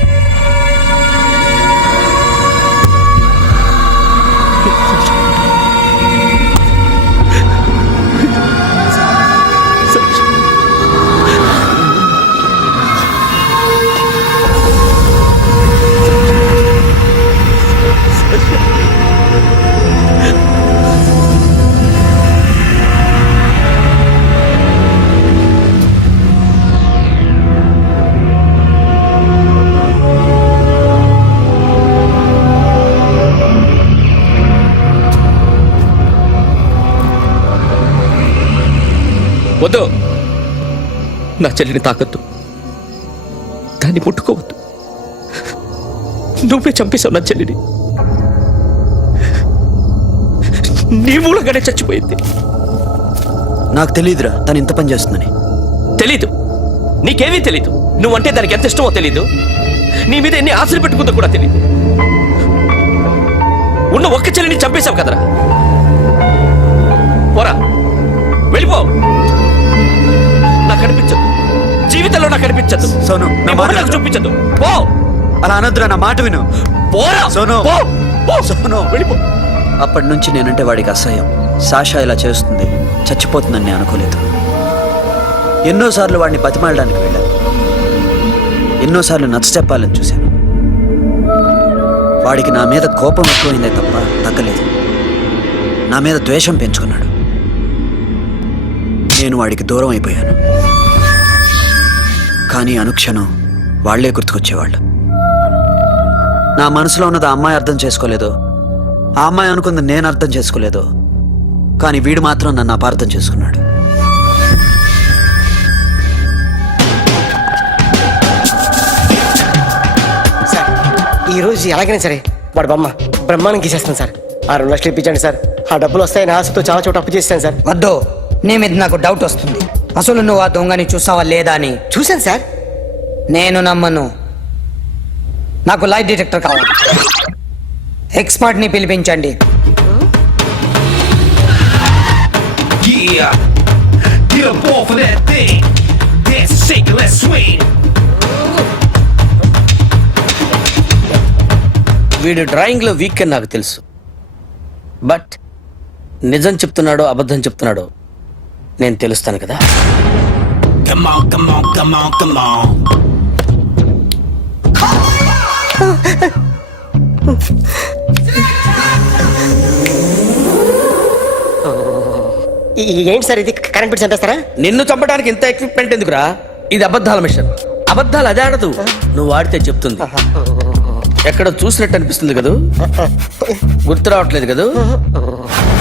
వద్దు, నా చెల్లిని తాకద్దు, దాన్ని ముట్టుకోవద్దు. నువ్వే చంపేశావు నా చెల్లిని. నీ మూలంగానే చచ్చిపోయింది. నాకు తెలియదురా తను ఇంత పని చేస్తుందని. తెలీదు, నీకేమీ తెలీదు. నువ్వంటే దానికి ఎంత ఇష్టమో తెలీదు. నీ మీద ఎన్ని ఆశలు పెట్టుకుందో కూడా తెలీదు. ఉన్న ఒక్క చెల్లిని చంపేశావు కదరా. పోరా, వెళ్ళిపో. నాకు కనిపించదు, జీవితంలో నాకు కనిపించదు. సోను, నా మాట విను. చూపించదు. పో. అలా అనొద్దురా, నా మాట విను. పోరా సోను. పో. పో. సోను, వెళ్ళిపో. అప్పటి నుంచి నేనంటే వాడికి అసహ్యం. సాషా ఇలా చేస్తుంది, చచ్చిపోతుందని నేను అనుకోలేదు. ఎన్నోసార్లు వాడిని బతిమాలడానికి వెళ్ళాను, ఎన్నోసార్లు నచ్చ చెప్పాలని చూశాను. వాడికి నా మీద కోపం ఎక్కువైందే తప్ప తగ్గలేదు. నా మీద ద్వేషం పెంచుకున్నాడు. నేను వాడికి దూరం అయిపోయాను. కానీ అనుక్షణం వాళ్లే గుర్తుకొచ్చేవాళ్ళు. నా మనసులో ఉన్నది ఆ అమ్మాయి అర్థం చేసుకోలేదు, ఆ అమ్మాయి అనుకుంది నేను అర్థం చేసుకోలేదు. కానీ వీడు మాత్రం నన్ను అపార్థం చేసుకున్నాడు. సార్, ఈరోజు ఎలాగైనా సరే వాడు బొమ్మ బ్రహ్మాండం గీసేస్తాను సార్. 6 లక్షలు ఇప్పించండి సార్. ఆ డబ్బులు వస్తాయని ఆశతో చాలా చోట అప్పు చేస్తాను సార్. వద్దు, నీ మీద నాకు డౌట్ వస్తుంది. అసలు నువ్వు ఆ దొంగని చూసావా లేదా అని. చూశాను సార్. నేను నమ్మను. నాకు లైట్ డిటెక్టర్ కావాలి. ఎక్స్పర్ట్ ని పిలిపించండి. వీడు డ్రాయింగ్ లో వీక్ అని నాకు తెలుసు. బట్ నిజం చెప్తున్నాడో అబద్ధం చెప్తున్నాడో నేను తెలుస్తాను కదా. ఏంటి సార్ ఇది, కరెంట్ బిల్ చంపేస్తారా? నిన్ను చంపడానికి ఇంత ఎక్విప్మెంట్ ఎందుకురా? ఇది అబద్ధాల మిషన్. అబద్ధాలు అదే ఆడదు, నువ్వు ఆడితే చెప్తుంది. ఎక్కడో చూసినట్టు అనిపిస్తుంది కదూ, గుర్తు రావట్లేదు కదూ.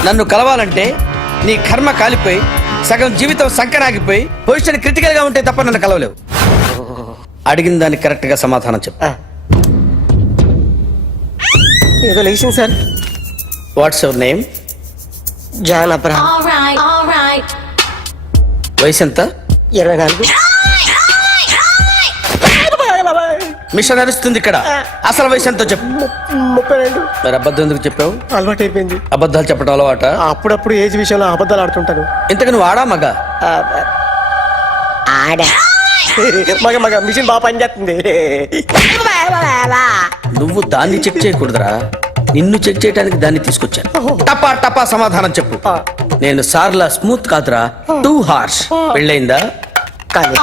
నన్ను కలవాలంటే నీ కర్మ కాలిపోయి సగం జీవితం సంకరాగిపోయి పొజిషన్ క్రిటికల్ గా ఉంటే తప్ప నన్ను కలవలేవు. అడిగిన దానికి కరెక్ట్ గా సమాధానం చెప్పు. ఏదో లేచింది sir. What's your name? John Abraham. వయసు ఎంత? 24. మిషన్ నడుస్తుంది ఇక్కడ. అసలు వయసు ఎంతో చెప్పు. 32. మరి అబద్ధం ఎందుకు చెప్పావు? అలవాటు అయిపోయింది. అబద్ధాలు చెప్పడం అలవాట? అప్పుడప్పుడు ఏజ్ విషయంలో అబద్ధాలు ఆడుతుంటాను. ఇంతకు నువ్వు ఆడా మగ? ఆడా. మగ మిషన్ బాగా పనిచేస్తుంది. నువ్వు దాన్ని చెక్ చేయకూడదురా, నిన్ను చెక్ చేయడానికి దాన్ని తీసుకొచ్చాను. టపా టపా సమాధానం చెప్పు. నేను సార్లా స్మూత్ కాదురా, టూ హార్ష్. పెళ్ళైందా? కానీ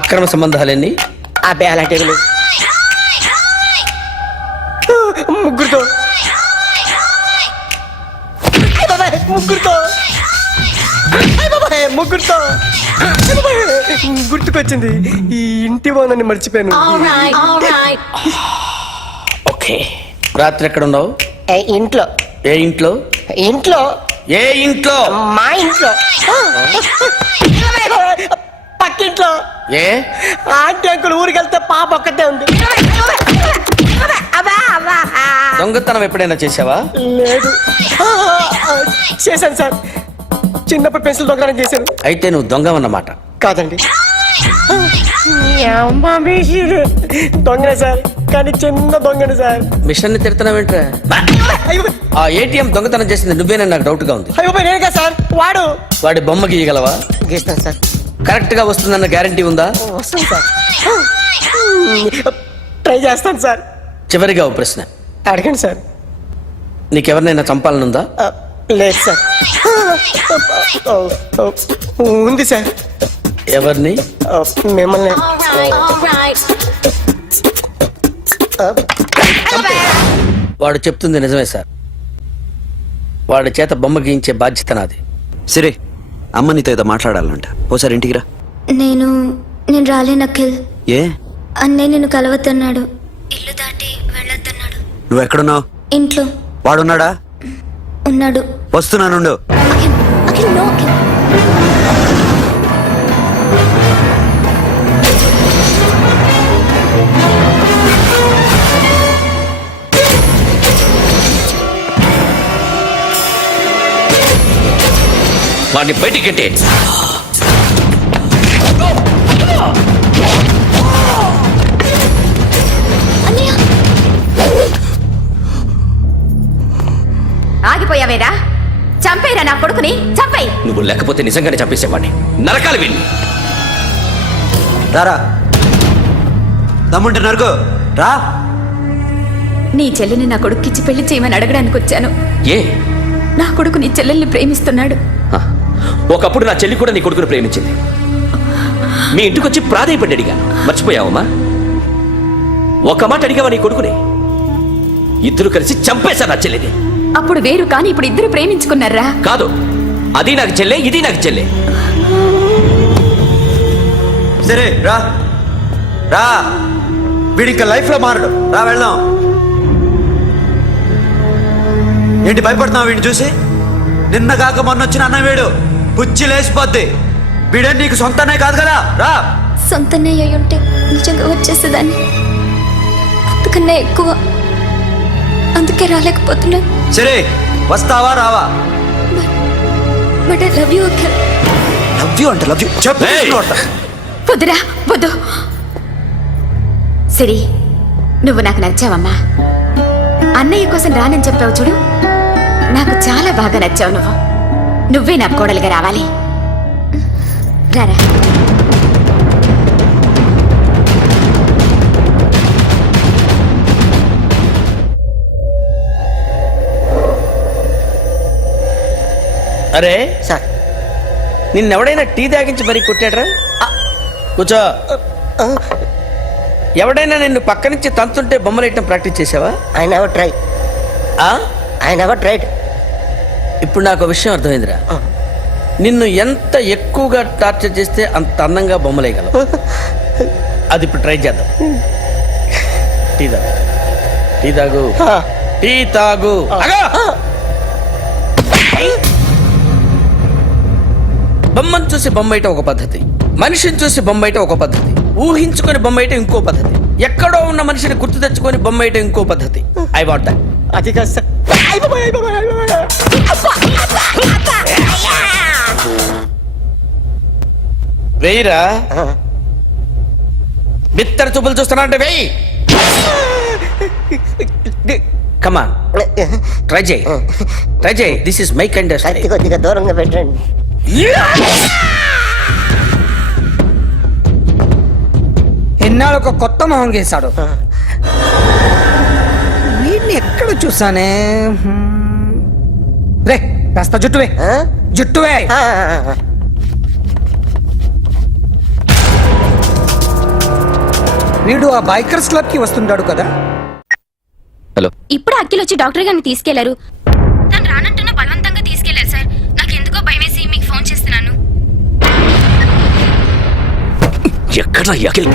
అక్రమ సంబంధాలన్నీ? అబ్బే అలాంటి ముగ్గురుతో ముగ్గురుతో ముగ్గురుతో గుర్తుకొచ్చింది. ఈ ఇంటి బాగుందని మర్చిపోయాను. ఓకే, రాత్రి ఎక్కడ ఉన్నావు? ఇంట్లో. ఏ ఇంట్లో? ఇంట్లో. ఏ ఇంట్లో? మా ఇంట్లో. పక్కింట్లో. ఏ ఆంటీ అంకుల్ ఊరికి వెళ్తే పాప ఒక్కతే ఉంది. దొంగతనం ఎప్పుడైనా చేసావా? లేదు. చేశాను సార్, చిన్నప్పుడు పెన్సిల్ దొంగతనం చేశాను. అయితే నువ్వు దొంగ అన్నమాట. కాదండి, దొంగనే సార్, కానీ చిన్న దొంగని సార్. మిషన్ ని తిడుతున్నావేంట్రా? ఆ ఏటీఎం దొంగతనం చేసింది నువ్వేనని నాకు డౌట్ గా ఉంది. అయ్యో నేనుగా సార్, వాడి బొమ్మ గీయగలవా? గీస్తాను సార్. కరెక్ట్ గా వస్తుందన్న గ్యారంటీ ఉందా? వస్తాను సార్, ట్రై చేస్తాను సార్. చివరిగా ఓ ప్రశ్న అడగండి సార్. నీకెవరినైనా చంపాలనుందా? లేదు సార్. ఉంది సార్. ఎవరిని? మిమ్మల్ని. వాడు చెప్తుంది నిజమే సార్. వాడి చేత బొమ్మ గీయించే బాధ్యత నాది. సరే, అమ్మ నీతో ఏదో మాట్లాడాలంట. ఓసారి ఇంటికి రా. నేను రాలేను అఖిల్. ఏ? అన్నయ్య నిన్ను కలవద్దన్నాడు. ఇల్లు దాటి వెళ్ళొద్దన్నాడు. నువ్వు ఎక్కడున్నావు? ఇంట్లో. వాడున్నాడా? ఉన్నాడు. వస్తున్నానుండు. అఖిల్ నో అఖిల్. వాడిని బయటికి గెట్టే. ఆగిపోయావేరా? చంపేరా నా కొడుకుని, చంపేయ్. నువ్వు లేకపోతే నిజంగానే చంపేసేవాడిని. నరకాలి విని. రారా, దమ్ముంటే నరుకు రా. నీ చెల్లిని నా కొడుక్కిచ్చి పెళ్లి చేయమని అడగడానికి వచ్చాను. ఏ? నా కొడుకు నీ చెల్లెల్ని ప్రేమిస్తున్నాడు. ఒకప్పుడు నా చెల్లి కూడా నీ కొడుకును ప్రేమించింది. మీ ఇంటికి వచ్చి ప్రాధాయపడి అడిగా. మర్చిపోయావమ్మా? ఒక మాట అడిగావా నీ కొడుకుని? ఇద్దరు కలిసి చంపేశారు నా చెల్లిని. అప్పుడు వేరు, కానీ ఇప్పుడు ఇద్దరు ప్రేమించుకున్నారా? కాదు, అది నాకు చెల్లె, ఇది నాకు చెల్లె. సరే రా రా, వీడి ఇంకా లైఫ్ లో మారడు. రా వెళ్దాం. ఏంటి భయపడుతున్నావు వీడిని చూసి? నిన్న కాక మొన్న వచ్చిన అన్న వీడు పుచ్చి లేచిపోద్ది. వీడే నీకు సొంతనే కాదు కదా. రా. సొంతనే అయి ఉంటే నిజంగా వచ్చేసేదాన్ని. అంతకన్నా ఎక్కువ, అందుకే రాలేకపోతున్నా. సరే, వస్తావా రావా? But I love you Akhil. Love you అంటే లవ్ యూ చెప్పు. వద్దురా, వద్దు. సిరి, నువ్వు నాకు నచ్చావమ్మా. అన్నయ్య కోసం రానని చెప్పావు చూడు, నాకు చాలా బాగా నచ్చావు. నువ్వే నా కోడలిగా రావాలి. రారా. అరే సార్, నిన్నెవడైనా టీ తాగించి మరీ కొట్టాడరా? కూర్చో. ఎవడైనా నిన్ను పక్క నుంచి తంతుంటే బొమ్మలేయటం ప్రాక్టీస్ చేసావా? I never try. I never tried. ఇప్పుడు నాకు ఒక విషయం అర్థమైందిరా. నిన్ను ఎంత ఎక్కువగా టార్చర్ చేస్తే అంత అందంగా బొమ్మలేయగలవు. అది ఇప్పుడు ట్రై చేద్దాం. టీ తాగు, టీ తాగు, టీ తాగు. బొమ్మను చూసి బొమ్మయటం ఒక పద్ధతి, మనిషిని చూసి బొమ్మయటం ఒక పద్ధతి, ఊహించుకొని బొమ్మయటం ఇంకో పద్ధతి, ఎక్కడో ఉన్న మనిషిని గుర్తు తెచ్చుకొని బొమ్మయటం ఇంకో పద్ధతి. I want that. అది కాదు సార్. వెయ్యిరా. బిత్తర చూపులు చూస్తున్నా అంటే వెయ్యి. కమాన్, ట్రై చేయి, ట్రై చేయి. This is my kind. కొద్దిగా దూరంగా పెట్టండి. ఎన్నాళ్ళు ఒక కొత్త మొహం గీశాడు. వీడిని ఎక్కడ చూసానే? రే కాస్త జుట్టువే, జుట్టువే. వీడు ఆ బైకర్స్ క్లబ్ కి వస్తుంటాడు కదా. హలో, ఇప్పుడు అఖిల్ వచ్చి డాక్టర్ గారిని తీసుకెళ్లారు. తను రానంటున్న బలవంతంగా తీసుకెళ్లారు సార్. నాకు ఎందుకో భయం వేసి మీకు ఫోన్ చేస్తున్నాను. ఎక్కడ అఖిల్?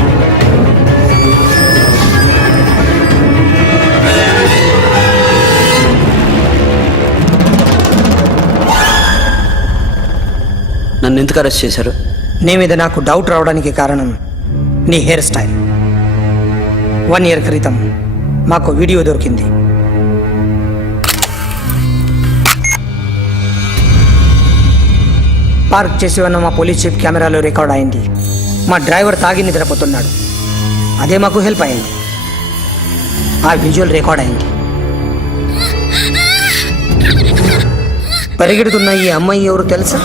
నన్ను ఎందుకు అరెస్ట్ చేశారు? నీ మీద నాకు డౌట్ రావడానికి కారణం నీ హెయిర్ స్టైల్. 1 year క్రితం మాకు వీడియో దొరికింది. పార్క్ చేసి ఉన్న మా పోలీస్ జీప్ కెమెరాలో రికార్డ్ అయింది. మా డ్రైవర్ తాగి నిద్రపోతున్నాడు. అదే మాకు హెల్ప్ అయింది. ఆ విజువల్ రికార్డ్ అయింది. పరిగెడుతున్న ఈ అమ్మాయి ఎవరు తెలుసా?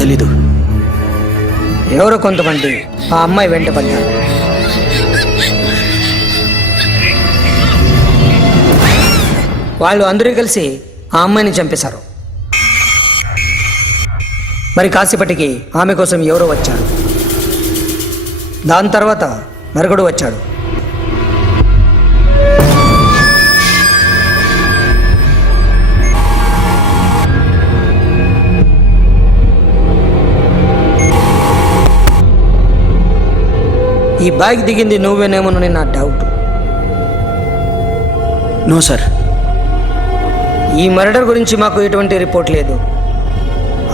తెలీదు. ఎవరో కొంతమంది ఆ అమ్మాయి వెంట పడ్డారు. వాళ్ళు అందరూ కలిసి ఆ అమ్మాయిని చంపేశారు. మరి కాసేపటికి ఆమె కోసం ఎవరో వచ్చాడు. దాని తర్వాత మరొకడు వచ్చాడు. ఈ బైక్ దిగింది నువ్వేనేమోనని నా డౌట్. No sir. ఈ మర్డర్ గురించి మాకు ఎటువంటి రిపోర్ట్ లేదు.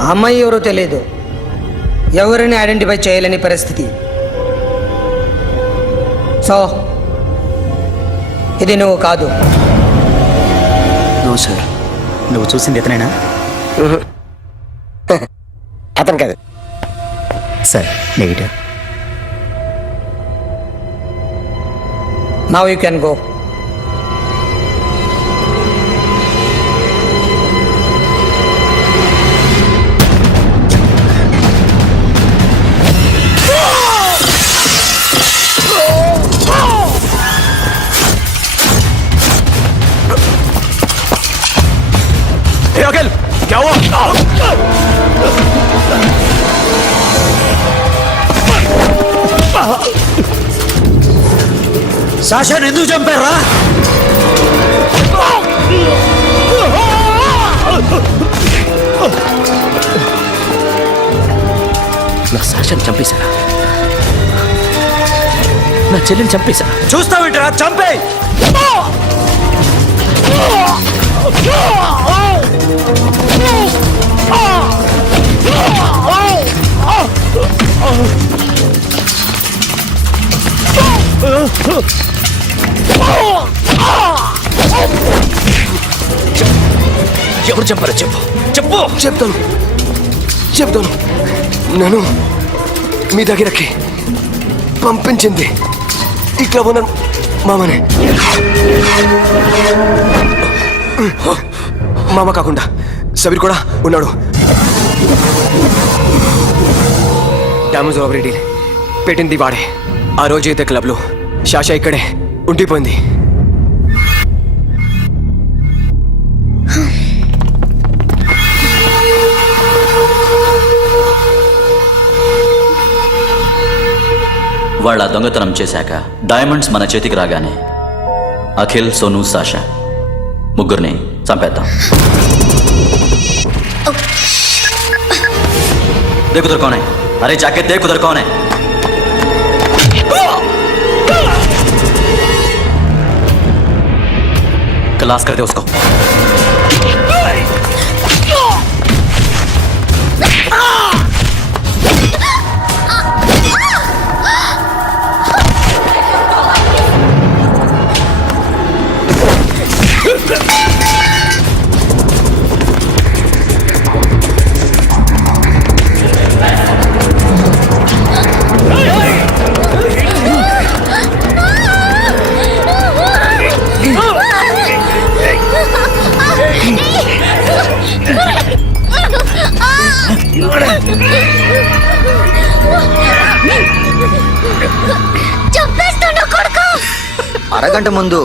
ఆ అమ్మాయి ఎవరో తెలియదు. ఎవరిని ఐడెంటిఫై చేయలేని పరిస్థితి. సో ఇది నువ్వు కాదు. No sir. నువ్వు చూసింది ఇతనేనా? అతను కాదు sir. Negative. Now you can go. Akhil क्या हुआ? సాషాని ఎందుకు చంపారా? నా సాషాన్ని చంపేశారా? నా చెల్లిని చంపేశారా? చూస్తావిట్రా, చంపే. ఎవరు చంపారో చెప్పు. చెప్పు. చెప్తాను. నన్ను మీ దగ్గరకి పంపించింది ఈ క్లబ్ ఉన్న మామనే. మామ కాకుండా సబీర్ కూడా ఉన్నాడు. డ్యామేజ్ ఓవర్ డీల్ పెట్టింది వాడే. ఆ రోజు అయితే క్లబ్లో శాషా ఇక్కడే ఉండిపోయింది. వాళ్ళ దొంగతనం చేశాక డైమండ్స్ మన చేతికి రాగానే అఖిల్, సోను, సాషా ముగ్గురిని చంపేద్దాం. देख उधर कौन है? अरे जाके देख उधर कौन है? क्लास कर दे उसको. అరగంట ముందు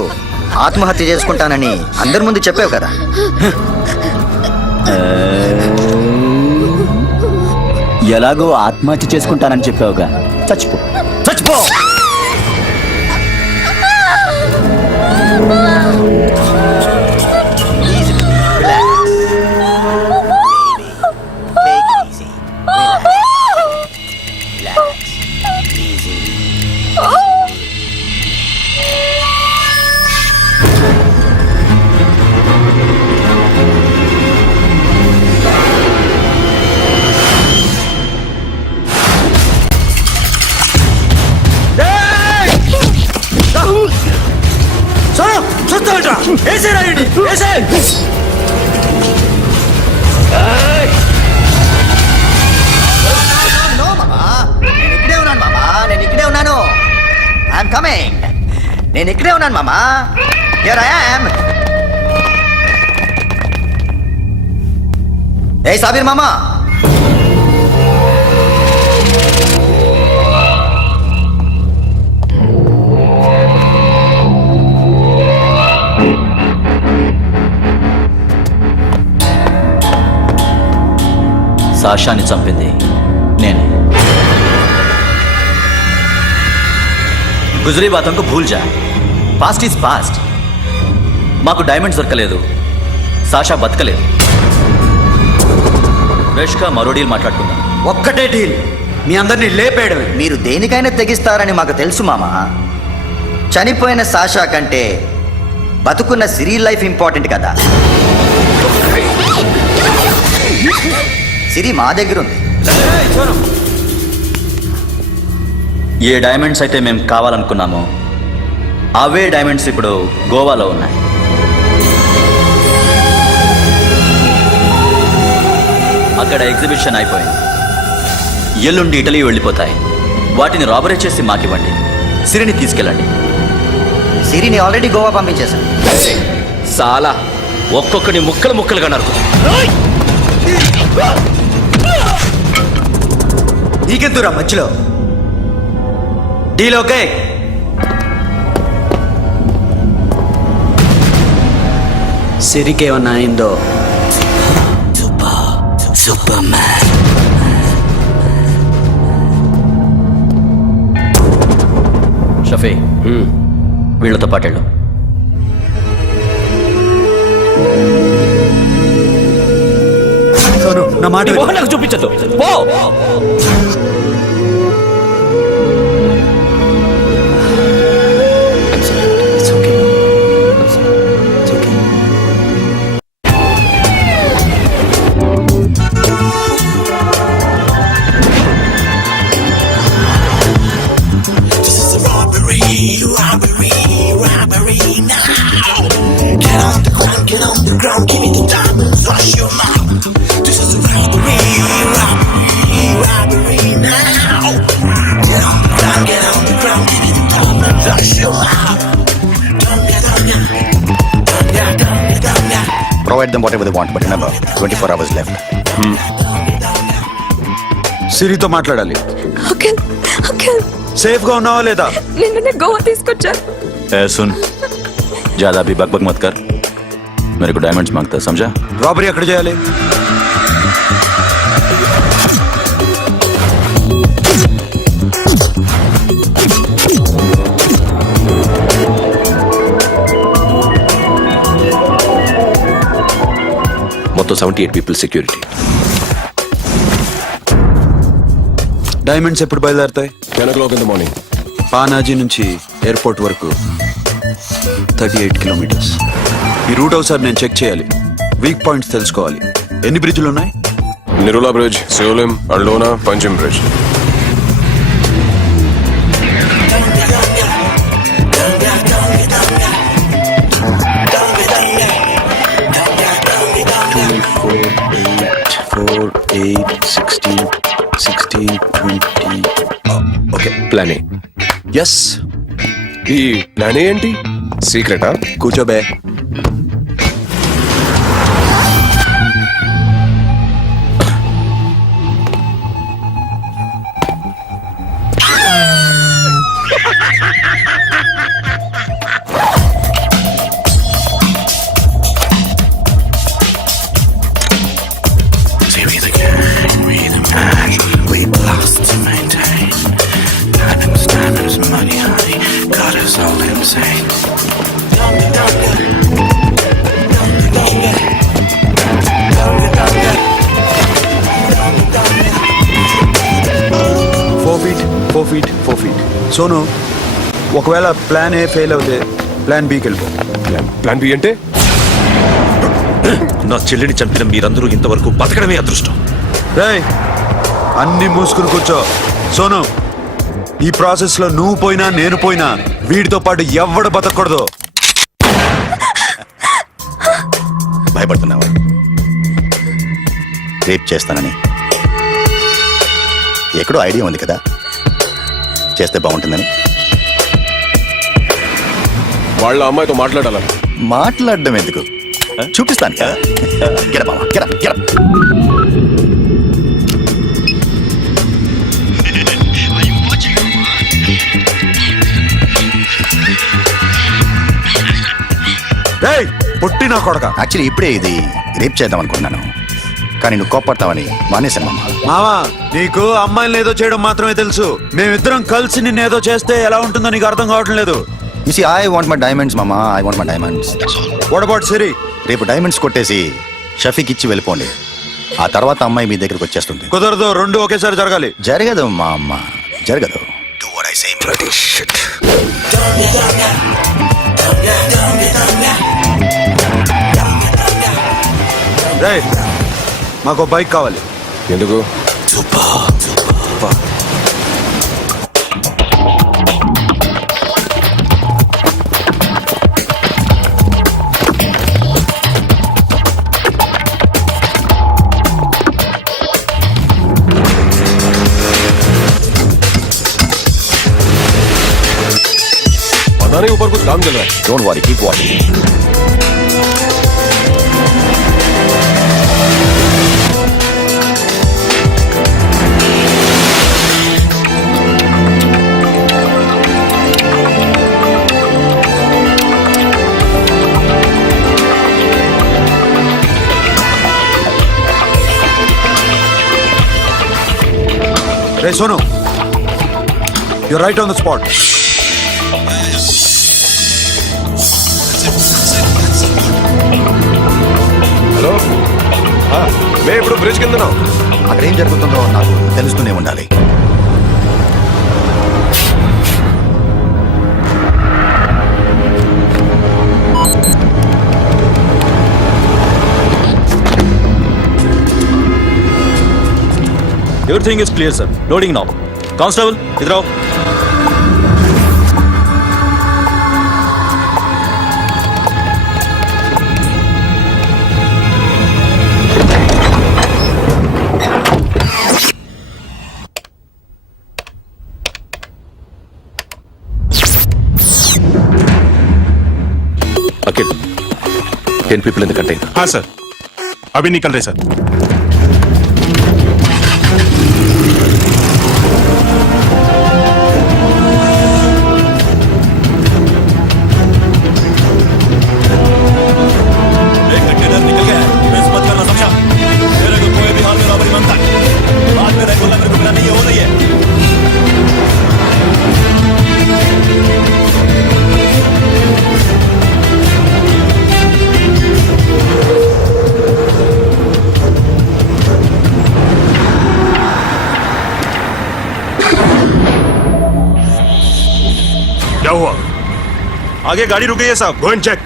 ఆత్మహత్య చేసుకుంటానని అందరి ముందు చెప్పావు కదా. ఎలాగో ఆత్మహత్య చేసుకుంటానని చెప్పావుగా, చచ్చిపో చచ్చిపో. నేను ఇక్కడే ఉన్నాను మామా. Here I am. ఏ సాబీర్ మామా, సాషాని చంపింది నేనే. గుజరీ బాతంకు భూల్ జా, పాస్ట్ ఈజ్ పాస్ట్. మాకు డైమండ్స్ దొరకలేదు, సాషా బతకలేదు. ఫ్రెష్గా మరో డీల్ మాట్లాడుకుందాం. ఒక్కటే డీల్, మీ అందరినీ లేపేయడమే. మీరు దేనికైనా తెగిస్తారని మాకు తెలుసు మామా. చనిపోయిన సాషా కంటే బతుకున్న సిరి లైఫ్ ఇంపార్టెంట్ కదా. సిరి మా దగ్గర ఉంది. ఏ డైమండ్స్ అయితే మేము కావాలనుకున్నామో అవే డైమండ్స్ ఇప్పుడు గోవాలో ఉన్నాయి. అక్కడ ఎగ్జిబిషన్ అయిపోయింది. ఎల్లుండి ఇటలీ వెళ్ళిపోతాయి. వాటిని రాబరీ చేసి మాకివ్వండి. సిరిని తీసుకెళ్ళండి. సిరిని ఆల్రెడీ గోవా పంపించేశాను. చాలా ఒక్కొక్కటి ముక్కలు ముక్కలుగా నరుకు. నీకెందురా మధ్యలో? Deal okay? సిరికేమన్నా అయిందో సూపర్ మ్యాన్. షఫీ, వీళ్ళతో పాటెళ్ళు. నా మాట నాకు చూపించదు. పో. Provide them whatever they want, but remember, 24 hours left. సిరితో మాట్లాడాలి. సేఫ్ గా ఉన్నావా లేదా? నిన్న గోవా తీసుకొచ్చారు. सुन, ज्यादा भी बकबक मत कर. मेरे को डायमंड्स मांगता है, समझा? రాబరీ ఎక్కడ చేయాలి? మొత్తం 78 పీపుల్ సెక్యూరిటీ. డైమండ్స్ ఎప్పుడు బయలుదేరుతాయి? 10 o'clock in the morning. Panaji నుంచి ఎయిర్పోర్ట్ వరకు 38 కిలోమీటర్స్. ఈ రూట్ ఒకసారి నేను చెక్ చేయాలి. వీక్ పాయింట్స్ తెలుసుకోవాలి. ఎన్ని బ్రిడ్జ్లు ఉన్నాయి? Nirula Bridge, Seolim, Aldona, Panjim Bridge. Okay, plan A. Yes. ఈ ప్లాన్ ఏంటి? సీక్రెటా? కూర్చోబే. Series again, we the man. 4 feet 4 feet. Sonu, ఒకవేళ ప్లాన్ ఏ ఫెయిల్ అవుతే ప్లాన్ బికి వెళ్ళిపో. ప్లాన్ బి అంటే? నా చెల్లిని చంపిన మీరందరూ ఇంతవరకు బతకడమే అదృష్టం. రేయ్, అన్ని మూసుకుని కూర్చో. సోను, ఈ ప్రాసెస్ లో నువ్వు పోయినా నేను పోయినా వీడితో పాటు ఎవ్వడు బతకూడదు. భయపడుతున్నావా? రేప్ చేస్తానని ఎక్కడో ఐడియా ఉంది కదా, చేస్తే బాగుంటుందని. వాళ్ళ అమ్మాయితో మాట్లాడాల. మాట్లాడడం ఎందుకు, చూపిస్తాను కదా. Get up, Mama. Get up, get up. రేయ్, పొట్టి నా కొడక. యాక్చువల్లీ ఇప్పుడే ఇది రేప్ చేద్దాం అనుకున్నాను, కానీ నువ్వు కోప్పడతావని మానేశాను మామ. మావా, నీకు అమ్మాయిని ఏదో చేయడం మాత్రమే తెలుసు. మేమిద్దరం కలిసి నిన్ను ఏదో చేస్తే ఎలా ఉంటుందో నీకు అర్థం కావటం లేదు. You see, I want my diamonds, Mama. I want my diamonds. What about Siri? రేపు డైమండ్స్ కొట్టేసి షఫీకి ఇచ్చి వెళ్ళిపోండి. ఆ తర్వాత అమ్మాయి మీ దగ్గరకు వచ్చేస్తుంది. కుదరదు, రెండు ఒకేసారి జరగాలి. జరగదు మా అమ్మ, జరగదు. Do what I say. Bloody shit. రేయ్, మాకు బైక్ కావాలి. ఎందుకు? पता नहीं ऊपर कुछ काम चल रहा है. Don't worry, keep watching. రే Sonu, you're right on the spot. Hello, మే ఇప్పుడు బ్రిడ్జ్ కింద అక్కడ ఏం జరుగుతుందో నాకు తెలుస్తూనే ఉండాలి. Everything is clear, sir. Loading now. Constable, इधर आओ. Akhil, 10 people in the container. हाँ सर, अभी निकल रहे सर. क्या हुआ? आगे गाड़ी रुक गई है साहब. Go and check.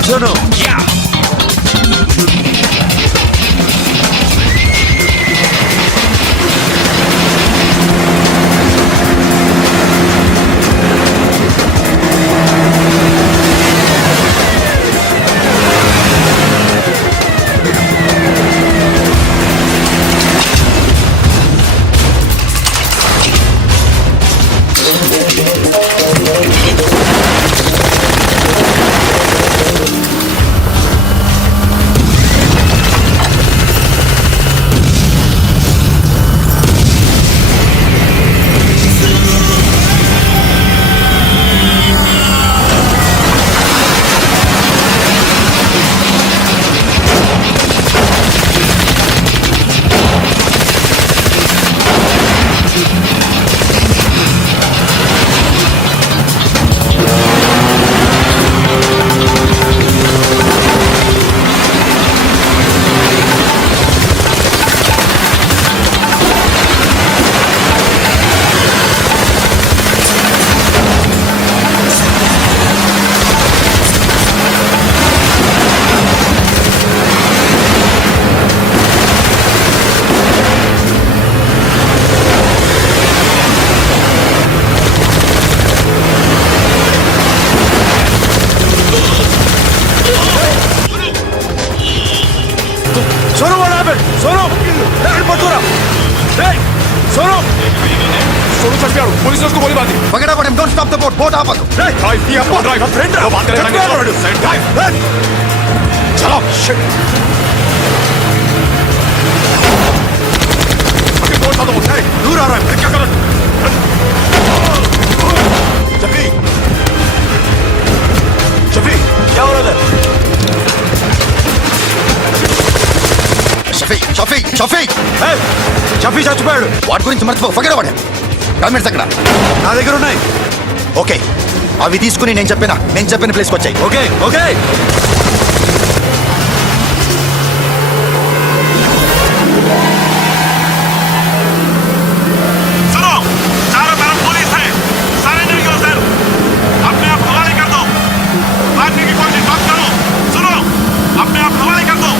It Sonu. Sonu what happened? Sonu लेकिन पटूरा सोनू सोनू चढ़ पुलिस ने उसको गोली मार दी Forget about him. Don't stop the boat. Boat आपको. ड्राइव ये अपना ड्राइव फ्रेंड वो बात करेंगे ड्राइव चलो शिट अभी बोट तो उठाए दूर आ रहा है क्या करो जफी जफी क्या हो रहा है షఫీ చచ్చిపోయాడు వాటి గురించి మర్చిపో ఫర్గెట్ అబౌట్ హిమ్ డాక్యుమెంట్స్ అక్కడ నా దగ్గర ఉన్నాయి ఓకే అవి తీసుకుని నేను చెప్పిన ప్లేస్కి వచ్చాయి ఓకే ఓకే सुनो चारों तरफ पुलिस है सरेंडर करो सर अपने आप हवाले कर दो भागने की कोशिश मत करो सुनो अपने आप हवाले कर दो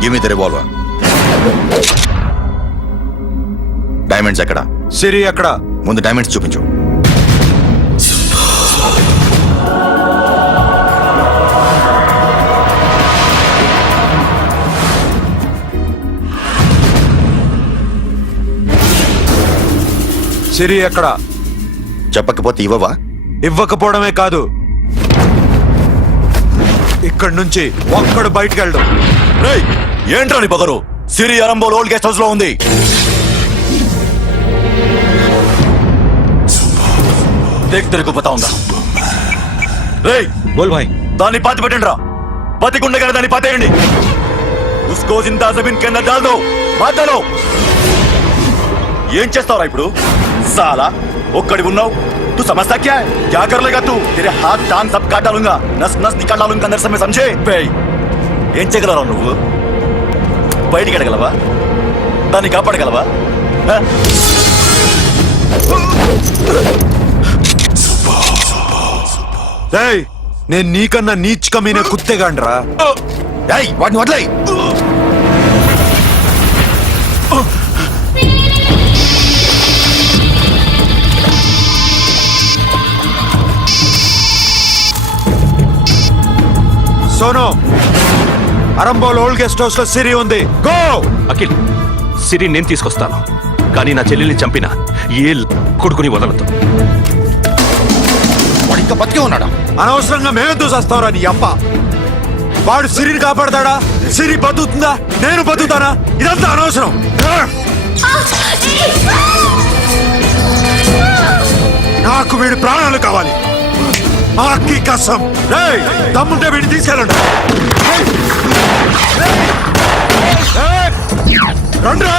give me the revolver diamonds ఎక్కడ సిరి ఎక్కడ ముందు డైమండ్స్ చూపించు సిరి ఎక్కడ చెప్పకపోతే ఇవ్వవా ఇవ్వకపోవడమే కాదు ఇక్కడి నుంచి ఒక్కడు బయటికి వెళ్ళడం ఏంట్రా నీ పొగరు సిరి అరంబోల్ ఓల్డ్ గెస్ట్ హౌస్ లో ఉంది దేక్ తెరకు పతా ఉందా రేయ్ బోల్ భాయ్ దాన్ని పాతి పెట్టండి రా బతికుండగానే దాన్ని పాతేయండి ఉస్కో జిందా జమీన్ కింద డాల్ దో బాధలో ఏం చేస్తావురా ఇప్పుడు సాలా ఒక్కడి ఉన్నావు तू समझता क्या है क्या कर लेगा तू तेरे हाथ टांग सब काट डालूंगा नस नस निकाल डालूंगा अंदर से मैं समझे ఏం చేయగలరా నువ్వు బయటికి వెళ్ళగలవా దాన్ని కాపాడగలవా నేను నీకన్నా నీచ్ కమీనే కుత్తేగాండ్రా వాటిని వదిలేయ్ Sonu Arambol old guest house లో సిరి ఉంది. గో. అఖిల్ సిరి నేను తీసుకొస్తాను, కానీ నా చెల్లెల్ని చంపిన ఏ కొడుకుని వదలదు. వాడు ఇంకా బతికే ఉన్నాడా? అనవసరంగా మేమెందుకు చేస్తావురా నీ అప్ప? వాడు సిరిని కాపాడతాడా? సిరి బతుకుతుందా? నేను బతుకుతానా? ఇదంతా అనవసరం. నాకు వీడి ప్రాణాలు కావాలి. ఆకి కసం. రేయ్, దమ్ముంటే వీడిని తీసుకెళ్ళండి. రండ్రా.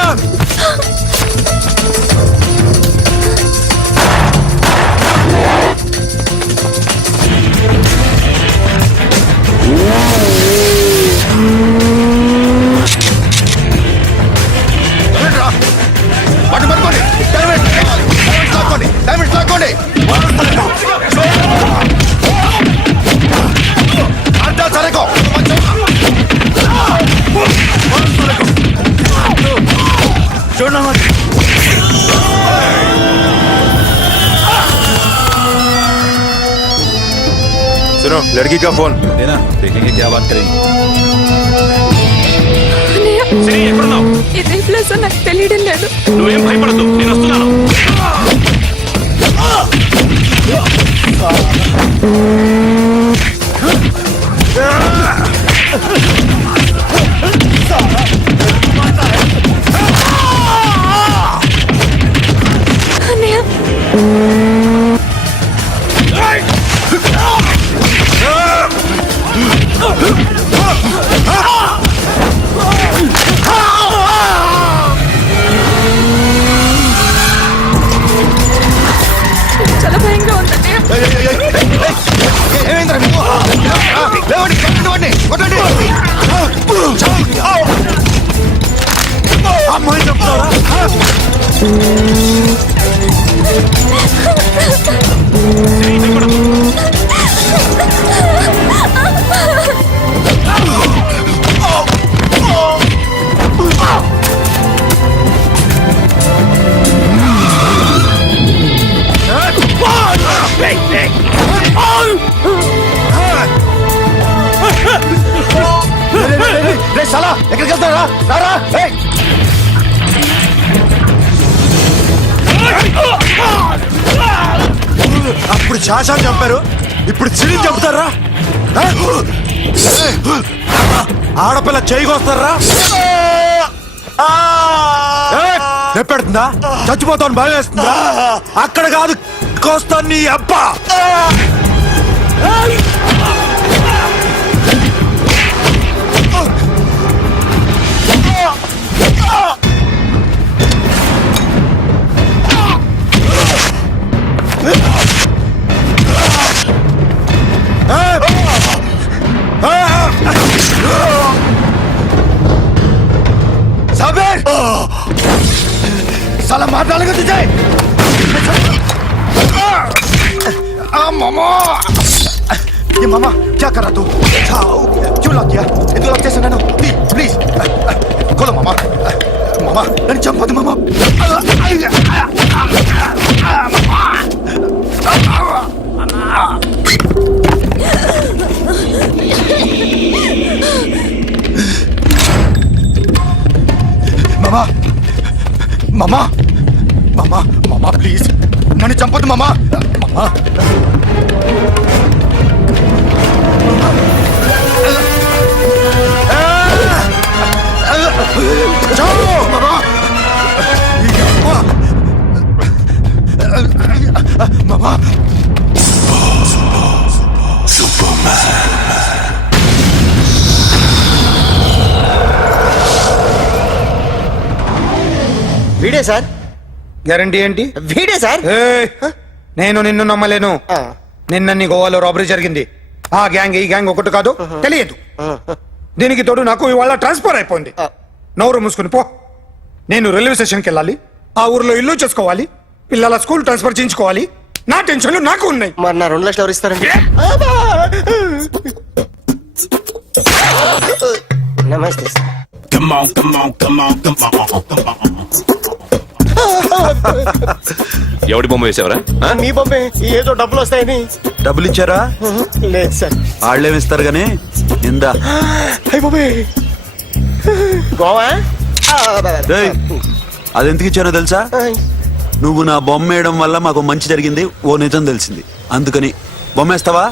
सुनो लड़की का फोन लेना, देखेंगे क्या बात करेंगे. ఇదే ప్లేస్ నాకు తెలియడం లేదు. నువ్వేం భయపడద్దు, నేను వస్తున్నాను. చాలా భయంగా ఉందండి. అమ్మాయి చెప్తారా? ఎక్కడికి వెళ్తారా? రారా. అప్పుడు శాశాన్ని చంపారు, ఇప్పుడు సిరిని చంపుతారా? ఆడపిల్ల చేయకొస్తారా? నెప్పెడుతుందా? చచ్చిపోతాను భయం వేస్తుందా? అక్కడ కాదు, కోస్తాను నీ అబ్బా. साबिर! साला मार डालेगा तुझे! मामा! ये मामा क्या कर रहा तू? क्यों लॉक किया? ये तो लॉक कैसे ना? प्लीज खोलो मामा. मामा नहीं चंपा दे मामा. मामा मामा मामा मामा प्लीज नन्नु चंपొద్దు मामा मामा जाओ मामा मामा వీడే సార్. గ్యారంటీ ఏంటి? వీడే సార్. నేను నిన్ను నమ్మలేను. నిన్న నీ గోవాలో రాబరీ జరిగింది. ఆ గ్యాంగ్ ఈ గ్యాంగ్ ఒకటి కాదు, తెలియదు. దీనికి తోడు నాకు ఇవాళ ట్రాన్స్ఫర్ అయిపోయింది. నోరు మూసుకుని పో. నేను రైల్వే స్టేషన్కి వెళ్ళాలి, ఆ ఊర్లో ఇల్లు చేసుకోవాలి, పిల్లల స్కూల్ ట్రాన్స్ఫర్ చేయించుకోవాలి. నా టెన్షన్లు నాకు ఉన్నాయి. మరి నా 2 లక్షలు ఎవరు ఇస్తారండి? నమస్తే సార్. ఎవడి బొమ్మ వేసావరా? మీ బొమ్మే. ఏదో డబ్బులు వస్తాయని. డబ్బులు ఇచ్చారా? లేదు సార్. వాళ్ళేమిస్తారు గానీ ఇందా గోవా రేయ్, అది ఎందుకు ఇచ్చానో తెలుసా? నువ్వు నా బొమ్మ వేయడం వల్ల మాకు మంచి జరిగింది, ఓ నిజం తెలిసింది. అందుకని బొమ్మేస్తావా?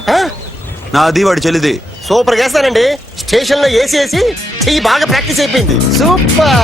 నాది వాడి చెల్లిది. సూపర్ చేస్తానండి. స్టేషన్ లో ఏసీ చెయ్యి బాగా ప్రాక్టీస్ అయిపోయింది. సూపర్.